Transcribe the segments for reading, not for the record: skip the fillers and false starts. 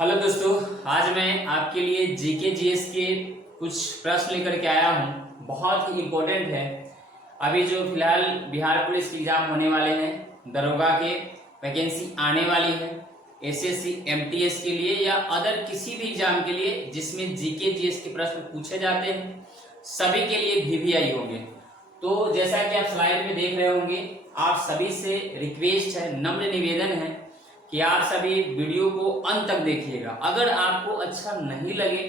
Hello दोस्तों, आज मैं आपके लिए जीके जीएस के कुछ प्रश्न लेकर के आया हूँ। बहुत ही इम्पोर्टेंट है। अभी जो फिलहाल बिहार पुलिस के एग्जाम होने वाले हैं, दरोगा के वैकेंसी आने वाली है, एसएससी एमटीएस के लिए या अदर किसी भी एग्जाम के लिए जिसमें जीके जीएस के प्रश्न पूछे जाते हैं, सभी के लिए वीवीआई होंगे। तो जैसा कि आप स्लाइड में देख रहे होंगे, आप सभी से रिक्वेस्ट है, नम्र निवेदन है कि आप सभी वीडियो को अंत तक देखिएगा। अगर आपको अच्छा नहीं लगे,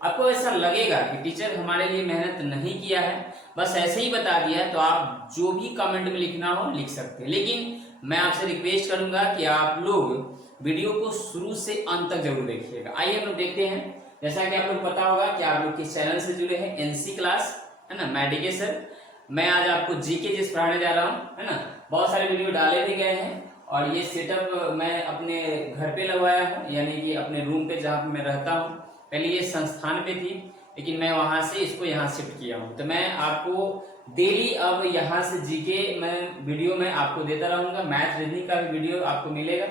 आपको ऐसा लगेगा कि टीचर हमारे लिए मेहनत नहीं किया है, बस ऐसे ही बता दिया है, तो आप जो भी कमेंट में लिखना हो लिख सकते हैं। लेकिन मैं आपसे रिक्वेस्ट करूंगा कि आप लोग वीडियो को शुरू से अंत तक जरूर देखिएगा। आइए हम लोग देखते हैं। जैसा कि आप लोग पता होगा कि आप लोग किस चैनल से जुड़े हैं, एनसी क्लास, है ना, मेडिकेशन। मैं आज आपको जीके जिस पढ़ाने जा रहा हूँ, है ना। बहुत सारे वीडियो डाले भी गए हैं और ये सेटअप मैं अपने घर पे लगवाया हूँ, यानी कि अपने रूम पे जहाँ पे मैं रहता हूँ। पहले ये संस्थान पे थी, लेकिन मैं वहां से इसको यहाँ शिफ्ट किया हूँ। तो मैं आपको डेली अब यहाँ से जीके मैं वीडियो में आपको देता रहूंगा। मैथ रीजनिंग का भी वीडियो आपको मिलेगा।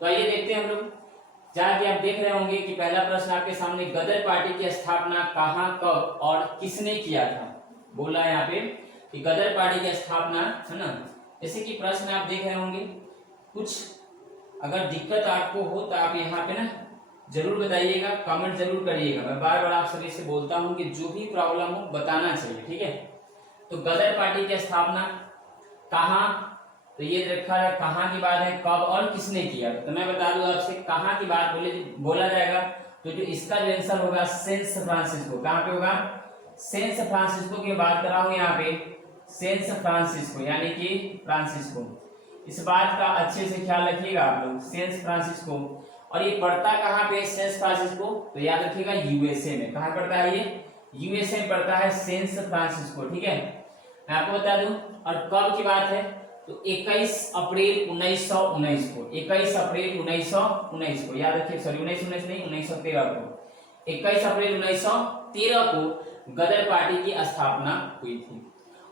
तो आइए देखते हैं हम लोग। जहाँ कि आप देख रहे होंगे कि पहला प्रश्न आपके सामने, गदर पार्टी की स्थापना कहाँ, कब और किसने किया था। बोला यहाँ पे कि गदर पार्टी की स्थापना, है ना। जैसे कि प्रश्न आप देख रहे होंगे, कुछ अगर दिक्कत आपको हो तो आप यहाँ पे ना जरूर बताइएगा, कमेंट जरूर करिएगा। मैं बार बार आप सभी से बोलता हूँ कि जो भी प्रॉब्लम हो बताना चाहिए, ठीक है। तो गदर पार्टी की स्थापना कहाँ, तो ये रखा है कहाँ की बात है, कब और किसने किया। तो मैं बता दूं आपसे, कहाँ की बात बोला जाएगा तो जो इसका जो आंसर होगा सेंट फ्रांसिस्को। कहाँ पे होगा? सेंट फ्रांसिस्को की बात कर रहा हूँ यहाँ पे, सेंट फ्रांसिस्को यानी कि फ्रांसिस्को। इस बात का अच्छे से ख्याल रखिएगा आप लोग, सेंट फ्रांसिस्को। और ये पड़ता कहाँ पे सेंट फ्रांसिस्को, तो याद रखिएगा यूएसए में। कहाँ पड़ता है ये? यूएसए में पड़ता है सेंट फ्रांसिस्को, ठीक है। मैं आपको बता दूं। और कब की बात है तो 21 अप्रैल 1919 को, 21 अप्रैल 1919 को याद रखिए। सॉरी 1919 नहीं, 1913 को, 21 अप्रैल 1913 को गदर पार्टी की स्थापना हुई थी।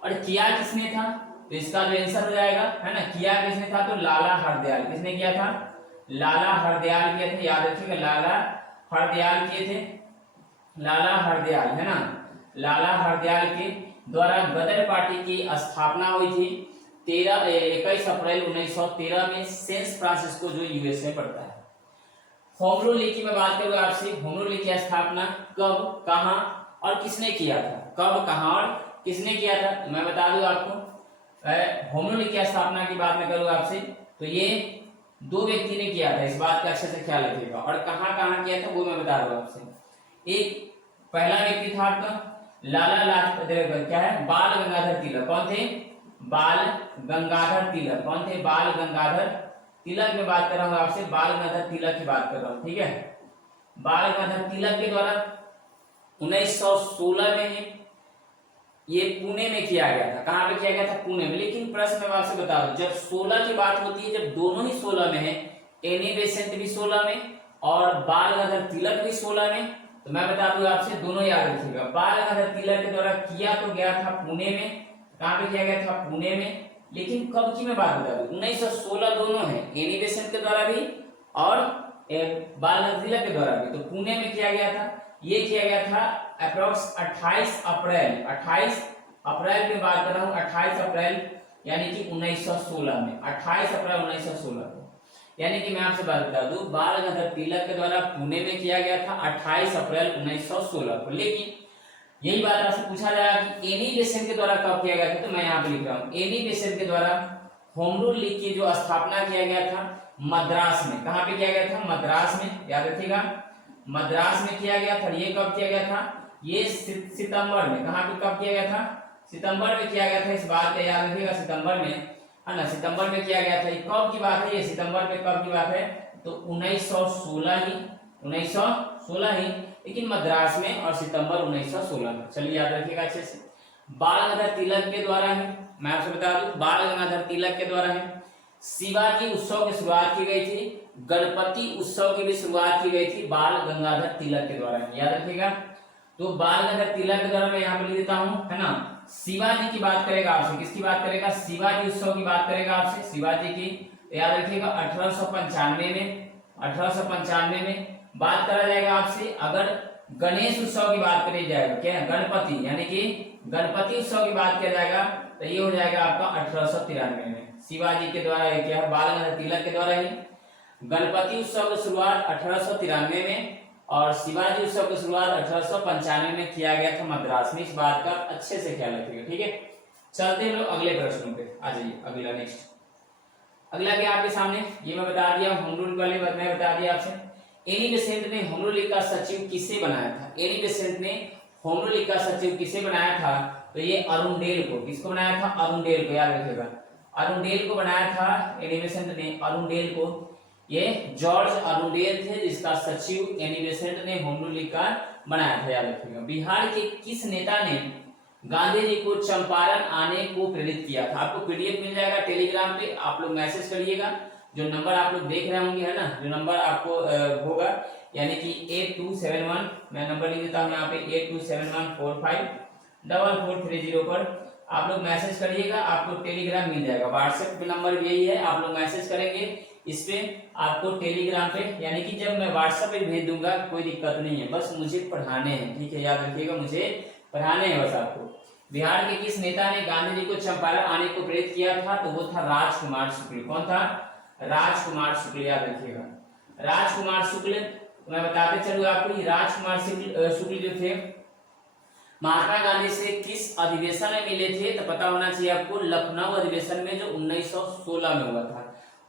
और किया किसने था, तो इसका जो आंसर हो जाएगा, है ना, किया किसने था, तो लाला हरदयाल। किसने किया था? लाला हरदयाल किए थे। याद रखिएगा, लाला हरदयाल किए थे। लाला हरदयाल, है ना, लाला हरदयाल के द्वारा गदर पार्टी की स्थापना हुई थी 21 अप्रैल 1913 में, सेंट फ्रांसिस्को जो यूएसए पड़ता है। होम रूल लीग की मैं बात करूंगा आपसे। होम रूल लीग की स्थापना कब, कहां और किसने किया था। कब, कहां और किसने किया था, तो मैं बता दूं आपको। होम रूल लीग की स्थापना की बात मैं करूंगा आपसे, तो ये दो व्यक्ति ने किया था। इस बात का अच्छे से ख्याल रखिएगा। और कहां कहां किया था वो मैं बता दूंगा आपसे। एक पहला व्यक्ति था आपका लाला लाजपत, क्या है, बाल गंगाधर तिलक। कौन थे? बाल गंगाधर तिलक। कौन थे? बाल गंगाधर तिलक में बात कर रहा हूं आपसे, बाल गंगाधर तिलक की बात कर रहा हूं, ठीक है। बाल गंगाधर तिलक के द्वारा 1916 में ही ये पुणे में किया गया था। कहां पे किया गया था? पुणे में। लेकिन प्रश्न मैं आपसे बता दूं, जब 16 की बात होती है, जब दोनों ही 16 में है, एनी बेसेंट भी 16 में और बाल गंगाधर तिलक भी 16 में, तो मैं बता दूं आपसे, दोनों याद रखिएगा। बाल गंगाधर तिलक के द्वारा किया तो गया था पुणे में। कहां पे किया गया था? पुणे में। लेकिन कब की मैं बात बता दूं, 1916 दोनों है, एनी बेसेंट के द्वारा भी और बाल गंगाधर तिलक के द्वारा भी। तो पुणे में किया गया था। ये किया गया था अप्रोक्स 28 अप्रैल, 28 अप्रैल की बात कर रहा हूं, 28 अप्रैल यानी कि 1916 में, 28 अप्रैल 1916 को। यानी कि मैं आपसे बात बता दूं, बाल गंगाधर तिलक के द्वारा पुणे में किया गया था 28 अप्रैल 1916 को। लेकिन यही बात आपसे पूछा जाएगा कि एनी बेसेंट के द्वारा कब किया गया था, तो मैं यहाँ पे लिख रहा हूँ, एनी बेसेंट के द्वारा होम रूल लीग की जो स्थापना किया गया था मद्रास में। कहां पे किया गया था? मद्रास में। याद रखिएगा, मद्रास में किया गया था। ये कब किया गया था? ये सितंबर में। कहां पे कब किया गया था? सितंबर में किया गया था। इस बात का याद रखिएगा, सितंबर में, है ना, सितंबर में किया गया था। ये कब की बात है? ये सितंबर में कब की बात है? तो 1916 ही, 1916 ही, लेकिन मद्रास में, और सितंबर 1916 में। चलिए याद रखिएगा अच्छे से। बाल गंगाधर तिलक के द्वारा है, मैं आपसे बता दूं, बाल गंगाधर तिलक के द्वारा है शिवाजी उत्सव की शुरुआत की गई थी। गणपति उत्सव की भी शुरुआत की गई थी बाल गंगाधर तिलक के द्वारा, याद रखिएगा। तो बाल गंगाधर तिलक के द्वारा मैं यहाँ पे लिख देता हूँ, है ना। शिवाजी की बात करेगा आपसे, किसकी बात करेगा? शिवाजी उत्सव की बात करेगा आपसे, शिवाजी की। याद रखिएगा 1895 में 1895 में। बात करा जाएगा आपसे अगर गणेश उत्सव की बात करी जाएगा, क्या गणपति यानी कि गणपति उत्सव की बात किया जाएगा तो ये हो जाएगा आपका 1893 में, शिवाजी के द्वारा, क्या है, बाल गंगाधर तिलक के द्वारा ही गणपति उत्सव की शुरुआत 1893 में और शिवाजी उत्सव की शुरुआत 1895 में किया गया था मद्रास में। इस बात का अच्छे से ख्याल रखिएगा, ठीक है। चलते हैं लोग अगले प्रश्नों पे, आ जाइए अगला नेक्स्ट। अगला क्या आपके सामने, ये मैं बता दिया, होम रूल वाले मैं बता दिया आपसे। एनी बेसेंट ने होम रूल का सचिव किसे बनाया था? एनी बेसेंट ने होम रूल का सचिव किसे बनाया था? तो ये अरुणडेल को। किसको बनाया था? अरुणडेल को, याद रखिएगा, अरुणडेल को बनाया था एनी बेसेंट ने, अरुणडेल को। ये जॉर्ज अरुणडेल थे जिसका सचिव एनी बेसेंट ने होम रूल का बनाया था, याद रखिएगा। बिहार के किस नेता ने गांधी जी को चंपारण आने को प्रेरित किया था? आपको पीडीएफ मिल जाएगा टेलीग्राम पे, आप लोग मैसेज करिएगा। जो नंबर आप लोग देख रहे होंगे, है ना, जो नंबर आपको होगा यानी कि 8271, मैं नंबर लिख देता हूँ यहाँ पे 8271454430 पर आप लोग मैसेज करिएगा, आपको टेलीग्राम मिल जाएगा। व्हाट्सएप पे नंबर भी यही है, आप लोग मैसेज करेंगे इस पे, आपको टेलीग्राम पे, यानी कि जब मैं व्हाट्सएप पे भेज दूंगा कोई दिक्कत नहीं है, बस मुझे पढ़ाने हैं, ठीक है, याद रखिएगा, मुझे पढ़ाने हैं बस आपको। बिहार के किस नेता ने गांधी जी को चंपारण आने को प्रेरित किया था? तो वो था राजकुमार शुक्ल। कौन था? राजकुमार शुक्ल, याद रखिएगा, राजकुमार शुक्ल। मैं बताते चलूँ आपको, राजकुमार शुक्ल जो थे महात्मा गांधी से किस अधिवेशन में मिले थे? तो पता होना चाहिए आपको, लखनऊ अधिवेशन में, जो 1916 में हुआ था।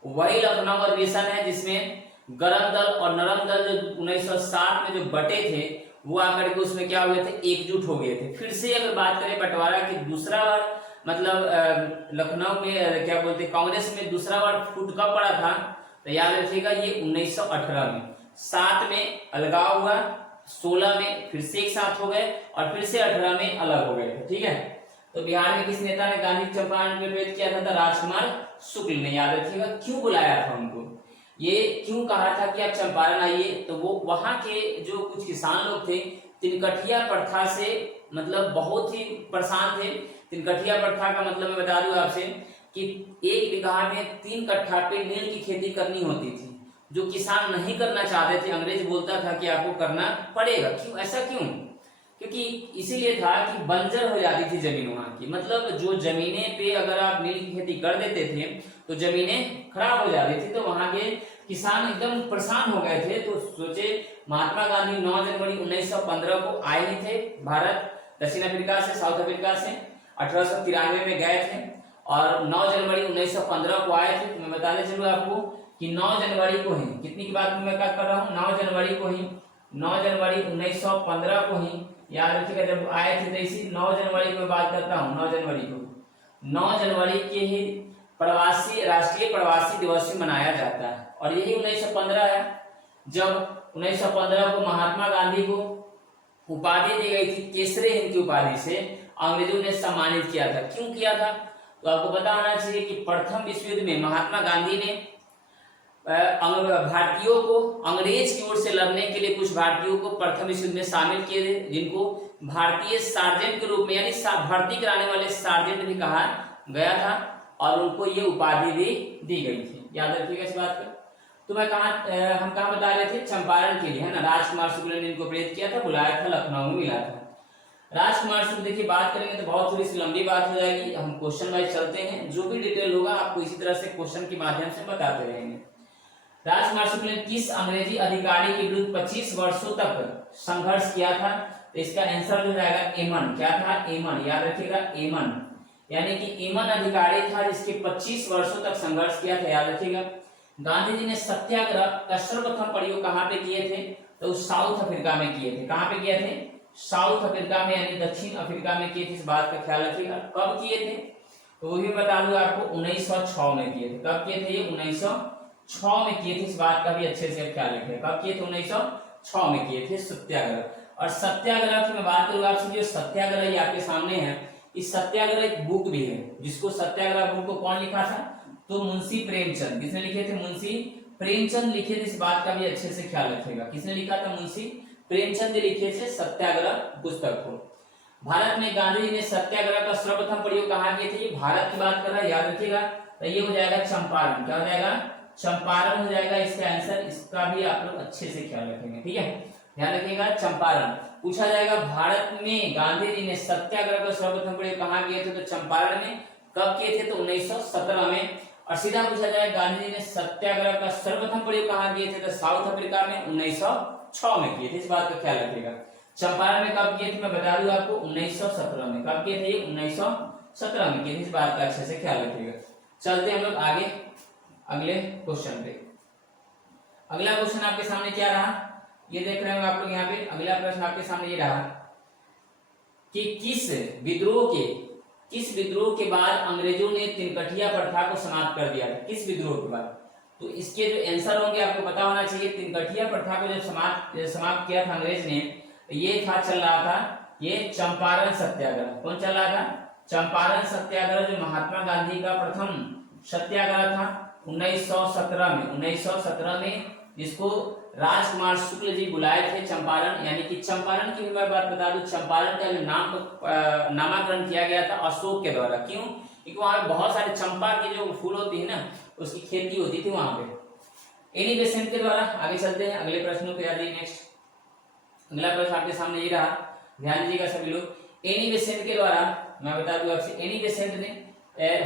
वही लखनऊ अधिवेशन है जिसमें गरम दल और नरम दल जो 1907 में जो बटे थे वो आकर के उसमें क्या हुए थे? एकजुट हो गए थे। फिर से अगर बात करें बंटवारा की दूसरा बार, मतलब लखनऊ में क्या बोलते कांग्रेस में दूसरा बार फूट कब पड़ा था? तो याद रखिएगा ये 1918 में। 7 में अलगाव हुआ, 16 में फिर से एक साथ हो गए और फिर से 18 में अलग हो गए थे, ठीक है। तो बिहार में किस नेता ने गांधी चंपारण को प्रेरित किया था? राजकुमार शुक्ल ने, याद रखिएगा। क्यों बुलाया था उनको, ये क्यों कहा था कि आप चंपारण आइए? तो वो वहां के जो कुछ किसान लोग थे तिनकठिया प्रथा से मतलब बहुत ही परेशान थे। तिनकठिया प्रथा का मतलब मैं बता दूं आपसे कि 1 बीघा में 3 कट्ठा पे नील की खेती करनी होती थी, जो किसान नहीं करना चाहते थे। अंग्रेज बोलता था कि आपको करना पड़ेगा। क्यों, ऐसा क्यों? क्योंकि इसीलिए था कि बंजर हो जाती थी जमीन वहां की, मतलब जो जमीनें पे अगर आप नील की खेती कर देते थे तो जमीनें खराब हो जाती थी। तो वहां के किसान एकदम परेशान हो गए थे। तो सोचे महात्मा गांधी 9 जनवरी 1915 को आए ही थे भारत, दक्षिण अफ्रीका से, साउथ अफ्रीका से 1893 में गए थे और 9 जनवरी 1915 को आए थे। तो मैं बताने चलूँ आपको कि 9 जनवरी को ही, कितनी की बात मैं क्या कर रहा हूँ, 9 जनवरी को ही, 9 जनवरी 1915 को ही, याद रखिएगा, जब आए थे। तो इसी 9 जनवरी को बात करता हूँ, 9 जनवरी को, 9 जनवरी के ही प्रवासी, राष्ट्रीय प्रवासी दिवस भी मनाया जाता है। और यही 1915 है जब 1915 को महात्मा गांधी को उपाधि दी गई थी, केसरे हिंद की उपाधि से अंग्रेजों ने सम्मानित किया था। क्यों किया था? तो आपको पता होना चाहिए कि प्रथम विश्व युद्ध में महात्मा गांधी ने भारतीयों को अंग्रेज की ओर से लड़ने के लिए कुछ भारतीयों को प्रथम विश्व युद्ध में शामिल किए थे, जिनको भारतीय सार्जेंट के रूप में यानी भर्ती कराने वाले सार्जेंट भी कहा गया था और उनको ये उपाधि भी दी गई थी। याद रखिएगा इस बात का। तो मैं हम कहाँ बता रहे थे? चंपारण के लिए, है ना। राजकुमार शुक्ल ने इनको प्रेरित किया था, बुलाया था, लखनऊ में मिला था। राजकुमार शुक्ल, देखिए बात करेंगे तो बहुत थोड़ी सी लंबी बात हो जाएगी, हम क्वेश्चन वाइज चलते हैं। जो भी डिटेल होगा आपको इसी तरह से क्वेश्चन के माध्यम से बताते रहेंगे। राजकुमार शुक्ल ने किस अंग्रेजी अधिकारी के विरुद्ध 25 वर्षों तक संघर्ष किया था? तो इसका आंसर जो रहेगा एमन। क्या था? एमन, याद रखिएगा, एमन, यानी कि एमन अधिकारी था जिसके 25 वर्षों तक संघर्ष किया था, याद रखिएगा। गांधी जी ने सत्याग्रह का सर्वप्रथम प्रयोग कहाँ पे किए थे? तो साउथ अफ्रीका में किए थे। कहाँ पे किए थे? साउथ अफ्रीका में, यानी दक्षिण अफ्रीका में किए थे। इस बात का ख्याल रखिएगा। कब किए थे? तो वो भी बता दूं आपको, 1906 में किए थे। कब किए थे? ये 1906 में किए थे। इस बात का भी अच्छे से ख्याल रखें। कब किए थे? 1906 में किए थे सत्याग्रह। और सत्याग्रह की मैं बात करूँ आपसे, जो सत्याग्रह ये आपके सामने है, इस सत्याग्रह एक बुक भी है, जिसको सत्याग्रह बुक को कौन लिखा था? तो मुंशी प्रेमचंद। किसने लिखे थे? मुंशी प्रेमचंद लिखे थे। इस बात का भी अच्छे से ख्याल रखेगा। किसने लिखा था? मुंशी प्रेमचंद लिखे थे सत्याग्रह पुस्तक को। भारत में गांधी जी ने सत्याग्रह का सर्वप्रथम प्रयोग कहाँ किए थे? ये भारत की बात कर रहा है, याद रखिएगा। तो ये हो जाएगा चंपारण। क्या हो जाएगा? चंपारण हो जाएगा इसका आंसर। इसका भी आप लोग अच्छे से ख्याल रखेंगे, ठीक है, ध्यान रखिएगा। चंपारण पूछा जाएगा भारत में गांधी जी ने सत्याग्रह को सर्वप्रथम प्रयोग कहाँ किए थे, तो चंपारण में। कब किए थे, तो 1917 में। और सीधा पूछा जाए गांधी जी ने सत्याग्रह का सर्वप्रथम प्रयोग कहाँ किए थे, तो साउथ अफ्रीका में 1906 में किए थे। इस बात का ख्याल रखिएगा। चंपारण में कब किए थे, मैं बता दूं आपको 1917 में। कब किए थे, 1917 में किए थे। इस बात का अच्छे से ख्याल रखिएगा। चलते हम लोग आगे अगले क्वेश्चन पे। अगला क्वेश्चन आपके सामने क्या रहा, ये देख रहे हो आप लोग यहाँ पे। अगला प्रश्न आपके सामने ये रहा कि किस विद्रोह के बाद अंग्रेजों ने तिनकठिया प्रथा को समाप्त कर दिया था। किस विद्रोह के बाद, तो इसके जो आंसर होंगे आपको पता होना चाहिए। तिनकठिया प्रथा को जब समाप्त किया था अंग्रेज ने, ये था चल रहा था ये चंपारण सत्याग्रह। कौन चल रहा था, चंपारण सत्याग्रह, जो महात्मा गांधी का प्रथम सत्याग्रह था 1917 में। 1917 में जिसको राजकुमार शुक्ल जी बुलाए थे चंपारण, यानी कि चंपारण की मैं बात बता दूं, चंपारण का जो नामकरण किया गया था अशोक के द्वारा। क्यों, क्योंकि वहां पे बहुत सारे चंपा की जो फूल होती है ना, उसकी खेती होती थी वहां पे। एनी बेसेंट के द्वारा। आगे चलते हैं अगले प्रश्नों पे। आगे नेक्स्ट अगला प्रश्न आपके सामने ये रहा, ध्यान दीजिएगा सभी लोग। एनी बेसेंट के द्वारा मैं बता दूं आपसे, एनी बेसेंट ने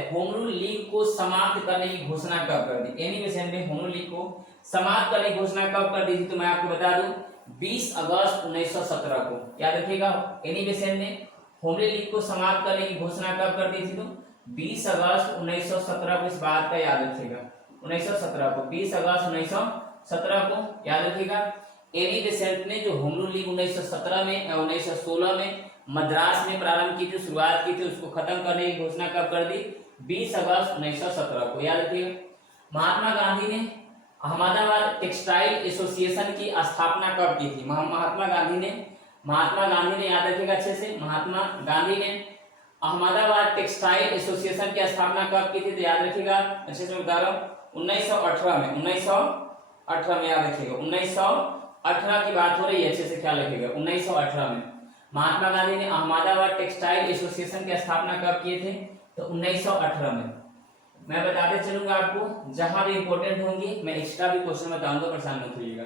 होम रूल लीग को समाप्त करने की घोषणा कब कर दी। एनी बेसेंट ने होम रूल लीग को समाप्त करने की घोषणा कब कर दी थी, तो मैं आपको बता दूं 20 अगस्त 1917 को। याद रखिएगा, एनी बेसेंट ने होम रूल लीग को समाप्त करने की घोषणा कब कर दी थी, तो 20 अगस्त 1917 को। इस बात का याद रखिएगा, 1917 को, 20 अगस्त 1917 को याद रखिएगा। एनी बेसेंट ने जो होम रूल लीग 1917 में 1916 में मद्रास में प्रारंभ की थी, शुरुआत की थी, उसको खत्म करने की घोषणा कब कर दी, 20 अगस्त 1917 को। याद रखिएगा। महात्मा गांधी ने अहमदाबाद टेक्सटाइल एसोसिएशन की स्थापना कब की थी। महात्मा गांधी ने याद रखिएगा अच्छे से, महात्मा गांधी ने अहमदाबाद टेक्सटाइल एसोसिएशन की स्थापना कब की थी, तो याद रखिएगा अच्छे से बता रहा हूं 1918 में। 1918 में याद रखिएगा, 1918 की बात हो रही है, अच्छे से ख्याल रखिएगा। 1918 में महात्मा गांधी ने अहमदाबाद टेक्सटाइल एसोसिएशन की स्थापना कब किए थे, तो 1918 में। मैं बताते चलूंगा आपको, जहां भी इंपॉर्टेंट होंगी मैं एक्स्ट्रा भी क्वेश्चन बताऊंगा, परेशान मत होइएगा।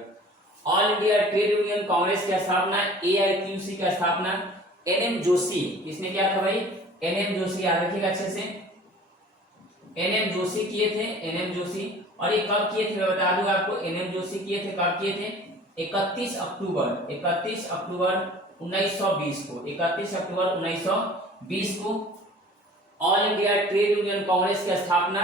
All India trade union Congress की स्थापना, AITUC की स्थापना NM जोशी, किसने किया था भाई, NM जोशी। याद रखिएगा अच्छे से, NM जोशी किए थे, NM जोशी। और ये कब किए थे मैं बता दूं आपको, NM जोशी किए थे, कब किए थे, 31 अक्टूबर 1920 को। 31 अक्टूबर 1920 को all India trade union Congress की स्थापना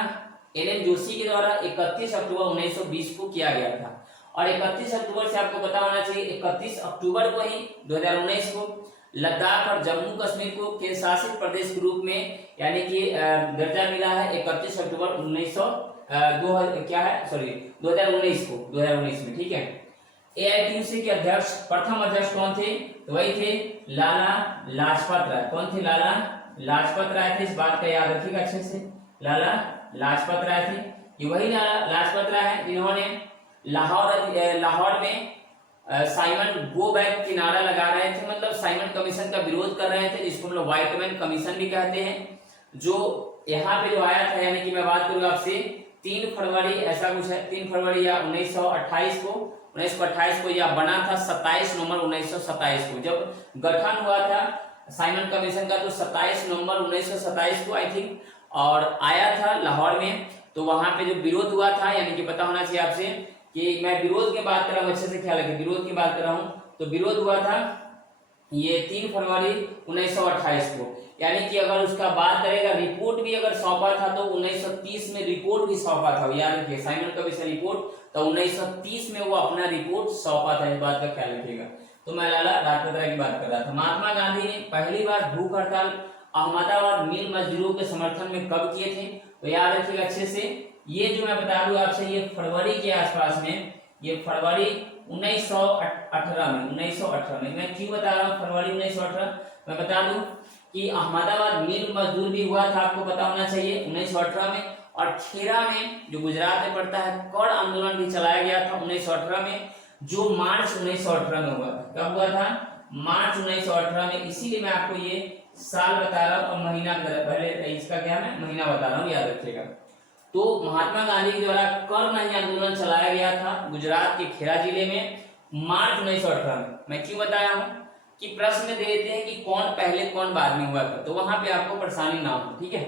NM जोशी के द्वारा 31 अक्टूबर 1920 को किया गया था। और 31 अक्टूबर से आपको पता होना चाहिए, 31 अक्टूबर को ही 2019 को लद्दाख और जम्मू कश्मीर को केंद्र शासित प्रदेश के रूप में यानी कि दर्जा मिला है 31 अक्टूबर 2019 को, 2019 में, ठीक है। AITUC के अध्यक्ष, प्रथम अध्यक्ष कौन थे, तो वही थे लाला लाजपत राय। कौन थे, लाला लाजपत राय थे। इस बात का याद रखिएगा अच्छे से, लाला लाजपत राय थे। ये वही लाला लाजपत राय है जिन्होंने लाहौर में साइमन गो बैक की नारा लगा रहे थे, मतलब साइमन कमीशन का विरोध कर रहे थे, जिसको हम लोग व्हाइट मैन कमीशन भी कहते हैं। जो यहाँ पे जो आया था, यानी कि मैं बात करूंगा आपसे 3 फरवरी ऐसा कुछ है, 3 फरवरी या 1928 को या बना था 27 नवंबर 1927 को। जब गठन हुआ था साइमन कमीशन का, तो 27 नवंबर 1927 को आई थिंक, और आया था लाहौर में। तो वहां पे जो विरोध हुआ था, यानी कि पता होना चाहिए आपसे कि मैं विरोध की बात कर रहा हूँ, अच्छे से ख्याल रखिए, विरोध की बात कर रहा हूँ। तो विरोध हुआ था ये 3 फरवरी 1928 को। यानी कि अगर उसका बात करेगा, रिपोर्ट भी अगर सौंपा था तो 1930 में रिपोर्ट भी सौंपा था। याद रखिए, साइमन कमीशन रिपोर्ट, तो 1930 में वो अपना रिपोर्ट सौंपा था। इस बात का ख्याल रखिएगा। तो मैं लाला लाजपत राय की बात कर रहा था। महात्मा गांधी ने पहली बार भूख हड़ताल अहमदाबाद मिल मजदूरों के समर्थन में कब किए थे, तो याद रखिएगा अच्छे से। ये जो मैं बता दूं आपसे, ये फरवरी के आसपास में, ये फरवरी 1918 में, 1918 में। मैं क्यों बता रहा हूँ फरवरी 1918, मैं बता दूं कि अहमदाबाद मिल मजदूर भी हुआ था, आपको पता होना चाहिए, 1918 में। और खेरा में, जो गुजरात में पड़ता है, कर आंदोलन भी चलाया गया था 1918 में, जो मार्च 1918 में हुआ था। कब हुआ था, मार्च 1918 में। इसीलिए मैं आपको ये साल बता रहा हूँ और महीना, पहले इसका क्या मैं महीना बता रहा हूँ, याद रखिएगा। तो महात्मा गांधी के द्वारा कर नहीं आंदोलन चलाया गया था गुजरात के खेड़ा जिले में मार्च 1918 में। मैं क्यों बताया हूँ कि प्रश्न में दे देते हैं कि कौन पहले कौन बाद में हुआ था, तो वहां पे आपको परेशानी ना हो, ठीक है।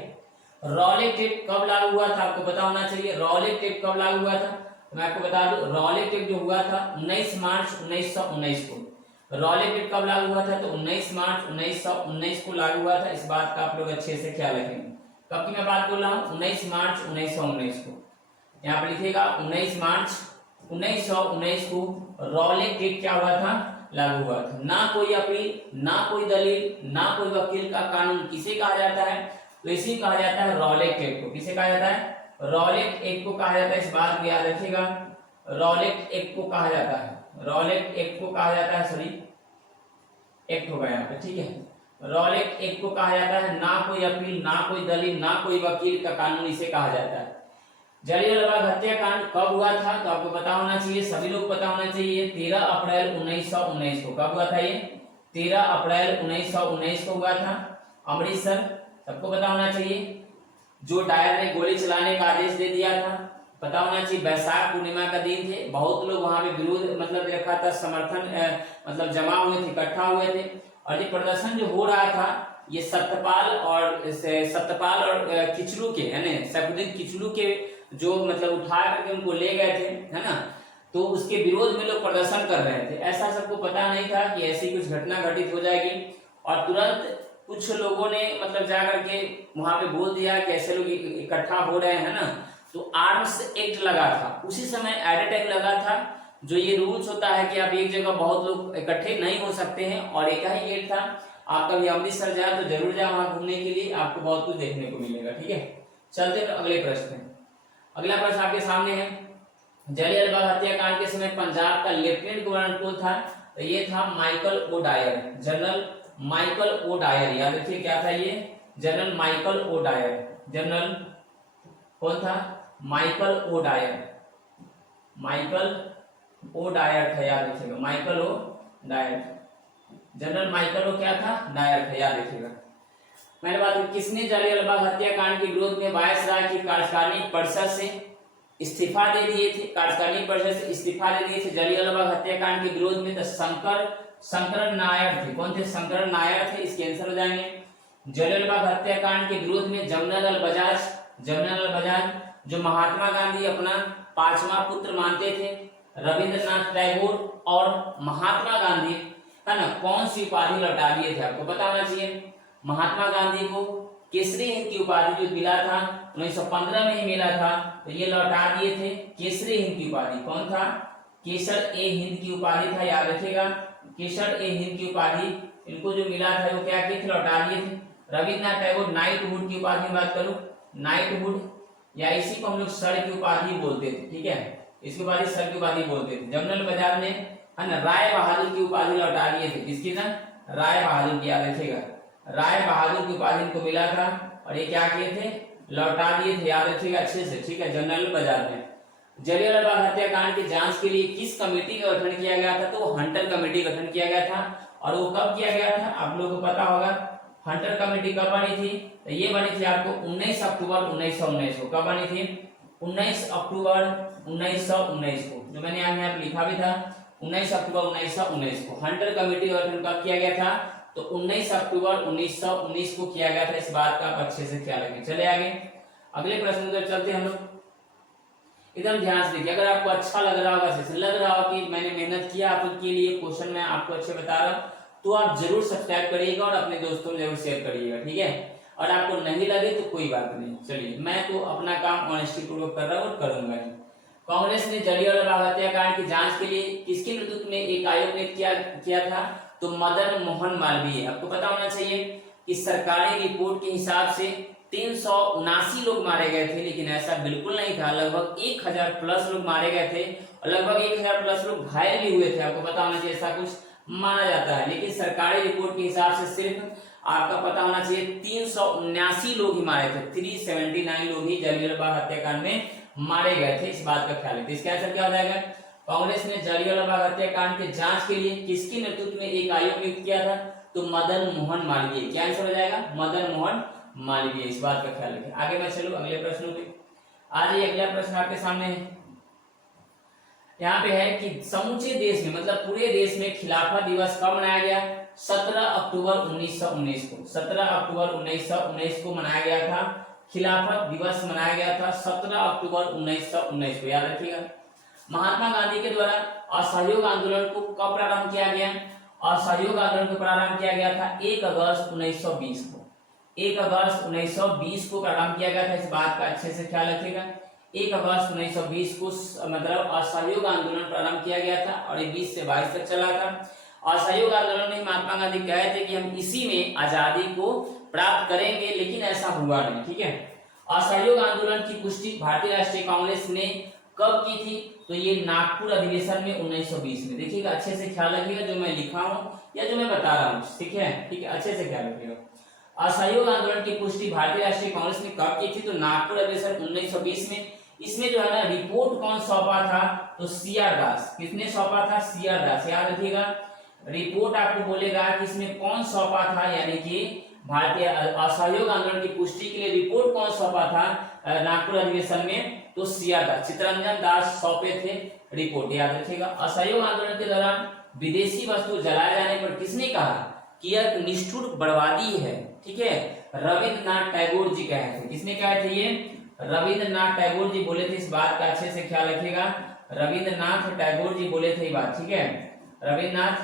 रॉलेट एक्ट कब लागू हुआ था आपको पता होना चाहिए। रॉलेट एक्ट कब लागू हुआ था, तो मैं आपको बता दूं, रॉलेट एक्ट जो हुआ था 19 मार्च 1919 को। रॉलेट एक्ट कब लागू हुआ था, तो 19 मार्च 1919 को लागू हुआ था। इस बात का आप लोग अच्छे से ख्याल रखेंगे। कब की मैं बात बोल रहा हूँ, 19 मार्च 1919 को। यहाँ पर लिखिएगा 19 मार्च 1919 को रॉलेट एक्ट क्या हुआ था, लागू हुआ था। ना कोई अपील, ना कोई दलील, ना कोई वकील का कानून किसे कहा जाता है, तो इसी कहा जाता है रॉलेट एक्ट को। किसे कहा जाता है, रॉलेट एक्ट को कहा जाता है। इस बात को याद रखिएगा, रॉलेट एक्ट को कहा जाता है, रॉलेट एक्ट को कहा जाता है, सॉरी एक्ट होगा यहाँ पे, ठीक है। रॉलेट एक्ट को कहा जाता है, ना कोई अपील, ना कोई दलील, ना कोई वकील का कानून इसे कहा जाता है। जलियांवाला बाग हत्याकांड कब हुआ था, तो आपको पता होना चाहिए, सभी लोग पता होना चाहिए, 13 अप्रैल 1919 को। कब हुआ था ये, 13 अप्रैल 1919 को हुआ था, अमृतसर। सबको पता होना चाहिए। जो डायर ने गोली चलाने का आदेश दे दिया था, पता होना चाहिए, वैशाख पूर्णिमा का दिन थे। बहुत लोग वहां पे विरोध मतलब रखा था, समर्थन मतलब जमा हुए थे, इकट्ठा हुए थे। और ये प्रदर्शन जो हो रहा था, ये सत्यपाल और किचलू के, है ना, सैफुद्दीन किचलू के जो मतलब उठा करके उनको ले गए थे, है ना, तो उसके विरोध में लोग प्रदर्शन कर रहे थे। ऐसा सबको पता नहीं था कि ऐसी कुछ घटना घटित हो जाएगी, और तुरंत कुछ लोगों ने मतलब जाकर के वहां पे बोल दिया कि ऐसे लोग इकट्ठा हो रहे हैं ना, तो आर्म्स एक्ट लगा था। उसी समय एट ए टाइम लगा था। जो ये रूल्स होता है कि आप एक जगह बहुत लोग इकट्ठे नहीं हो सकते हैं, और एक ही गेट था। आप कभी अमृतसर जाए तो जरूर जाए वहां घूमने के लिए, आपको बहुत कुछ देखने को मिलेगा, ठीक है। चलते हैं अगले प्रश्न। अगला प्रश्न आपके सामने है, जलियांवाला बाग हत्याकांड के समय पंजाब का लेफ्टिनेंट गवर्नर कौन था, तो ये था Michael O Dyer, general Michael O Dyer. याद रखिए क्या था ये, general Michael O Dyer. General कौन था, Michael O Dyer, Michael O Dyer था, याद रखिएगा, Michael O Dyer. General Michael O क्या था, डायर था, याद रखिएगा। मैंने बात, किसने जलियांवाला बाग हत्याकांड के विरोध में वायसराय की कार्यकारिणी परिषद से इस्तीफा दे दिए थे, कार्यकारिणी परिषद से इस्तीफा दे दिए थे जलियांवाला बाग हत्याकांड के विरोध में, तो शंकरन नायर थे। कौन थे, शंकरन नायर थे। इसके आंसर हो जाएंगे, जलियांवाला बाग हत्याकांड के विरोध में जमनालाल बजाज, जमनालाल बजाज जो महात्मा गांधी अपना 5वां पुत्र मानते थे, रविंद्रनाथ टैगोर और महात्मा गांधी, है ना, कौन सी उपाधि लौटा दिए थे, आपको पता होना चाहिए। महात्मा गांधी को केसरी हिंद की उपाधि जो मिला था 1915 में ही मिला था, तो ये लौटा दिए थे केसरी हिंद की उपाधि। कौन था, केसर ए हिंद की उपाधि था, याद रखिएगा, केसर ए हिंद की उपाधि इनको जो मिला था वो क्या किए थे, लौटा दिए थे। रविन्द्रनाथ टैगोर नाइटहुड की उपाधि में बात करूं, नाइटहुड या इसी को हम लोग सर की उपाधि बोलते थे, ठीक है, इसकी उपाधि सर की उपाधि बोलते थे। जमनालाल बजाज ने, है ना, राय बहादुर की उपाधि लौटा दिए थे। किसकी ना, राय बहादुर की, याद रखिएगा, राय बहादुर की उपाधि इनको मिला था, और ये क्या किए थे, लौटा दिए थे, याद रखिएगा अच्छे से, ठीक है। जनरल बाजार में जलियांवाला बाग हत्याकांड की जांच के लिए किस कमेटी का गठन किया गया था, तो हंटर कमेटी का गठन किया गया था। और वो कब किया गया था, आप लोगों को पता होगा, हंटर कमेटी कब बनी थी, तो ये बनी थी आपको 19 अक्टूबर 1919 को। कब बनी थी, 19 अक्टूबर 1919 को, जो मैंने यहाँ पे लिखा भी था, 19 अक्टूबर 1919 को हंटर कमेटी का गठन कब किया गया था, तो 19 अक्टूबर 1919 को किया गया था। इस बात का आप अच्छे से ख्याल रखें। चले आगे अगले प्रश्न की तरफ चलते हैं हम लोग। एकदम ध्यान से देखिए, अगर आपको अच्छा लग रहा होगा, जैसे लग रहा हो कि मैंने मेहनत किया आपके लिए, क्वेश्चन मैं आपको अच्छे बता रहा हूँ, तो आप जरूर सब्सक्राइब करिएगा और अपने दोस्तों में जरूर शेयर करिएगा, ठीक है। और आपको नहीं लगे तो कोई बात नहीं, चलिए मैं तो अपना काम ऑनेस्टी पूर्वक कर रहा हूँ और करूंगा ही। कांग्रेस ने जलियांवाला बाग हत्याकांड की जांच के लिए किसके नेतृत्व में एक आयोग ने किया था, तो मदन मोहन मालवीय। आपको पता होना चाहिए कि सरकारी रिपोर्ट के हिसाब से 379 लोग मारे गए थे, लेकिन ऐसा बिल्कुल नहीं था। लगभग 1000 प्लस लोग मारे गए थे और लगभग 1000 प्लस लोग घायल भी हुए थे। आपको पता होना चाहिए, ऐसा कुछ माना जाता है, लेकिन सरकारी रिपोर्ट के हिसाब से सिर्फ आपका पता होना चाहिए 379 लोग ही मारे थे। 379 लोग ही जलियांवाला बाग हत्याकांड में मारे गए थे, इस बात का ख्याल रखिए। इसका आंसर क्या हो जाएगा, कांग्रेस ने जलियांवाला बाग हत्याकांड के जांच के लिए किसके नेतृत्व में एक आयोग नियुक्त किया था, तो मदन मोहन मालवीय। क्या आंसर हो जाएगा, मदन मोहन मालवीय। इस बात का ख्याल रखिए। आगे मैं चलूं अगले प्रश्नों पे। आज ये अगला प्रश्न आपके सामने है। यहाँ पे है कि समूचे देश में मतलब पूरे देश में खिलाफत दिवस कब मनाया गया? 17 अक्टूबर 1919 को। 17 अक्टूबर 1919 को मनाया गया था। खिलाफत दिवस मनाया गया था 17 अक्टूबर 1919 को, याद रखिएगा। महात्मा गांधी के द्वारा असहयोग आंदोलन को कब प्रारंभ किया गया? असहयोग आंदोलन को प्रारंभ किया गया था 1 अगस्त 1920 को। 1 अगस्त 1920 को प्रारंभ किया गया था, इस बात का अच्छे से ख्याल रखिएगा। 1 अगस्त 1920 को मतलब असहयोग आंदोलन प्रारंभ किया गया था और ये 20 से 22 तक चला था। असहयोग आंदोलन में महात्मा गांधी कहे थे कि हम इसी में आजादी को प्राप्त करेंगे, लेकिन ऐसा हुआ नहीं, ठीक है। असहयोग आंदोलन की पुष्टि भारतीय राष्ट्रीय कांग्रेस ने कब की थी? तो ये नागपुर अधिवेशन में 1920 में। देखिएगा, अच्छे से ख्याल रखिएगा जो मैं लिखा हूँ या जो मैं बता रहा हूँ, ठीक है, ठीक है, अच्छे से ख्याल रखिएगा। असहयोग आंदोलन की पुष्टि भारतीय राष्ट्रीय कांग्रेस ने कब की थी? तो नागपुर अधिवेशन 1920 में। इसमें जो है ना रिपोर्ट कौन सौंपा था? तो सीआर दास। किसने सौंपा था? सीआर दास, याद रखिएगा। रिपोर्ट आपको बोलेगा कि इसमें कौन सौंपा था, यानी कि भारतीय असहयोग आंदोलन की पुष्टि के लिए रिपोर्ट कौन सौंपा था नागपुर अधिवेशन में? तो सीआर दास, चित्तरंजन दास सौंपे थे रिपोर्ट, याद रखिएगा। असहयोग आंदोलन के दौरान विदेशी वस्तु जलाए जाने पर किसने कहा कि यह निष्ठुर बर्बादी है? ठीक है, रविंद्रनाथ टैगोर जी कहे थे। किसने कहे थे ये? रविंद्रनाथ टैगोर जी बोले थे, इस बात का अच्छे से ख्याल रखिएगा। रविंद्रनाथ टैगोर जी बोले थे ये बात, ठीक है। रविंद्रनाथ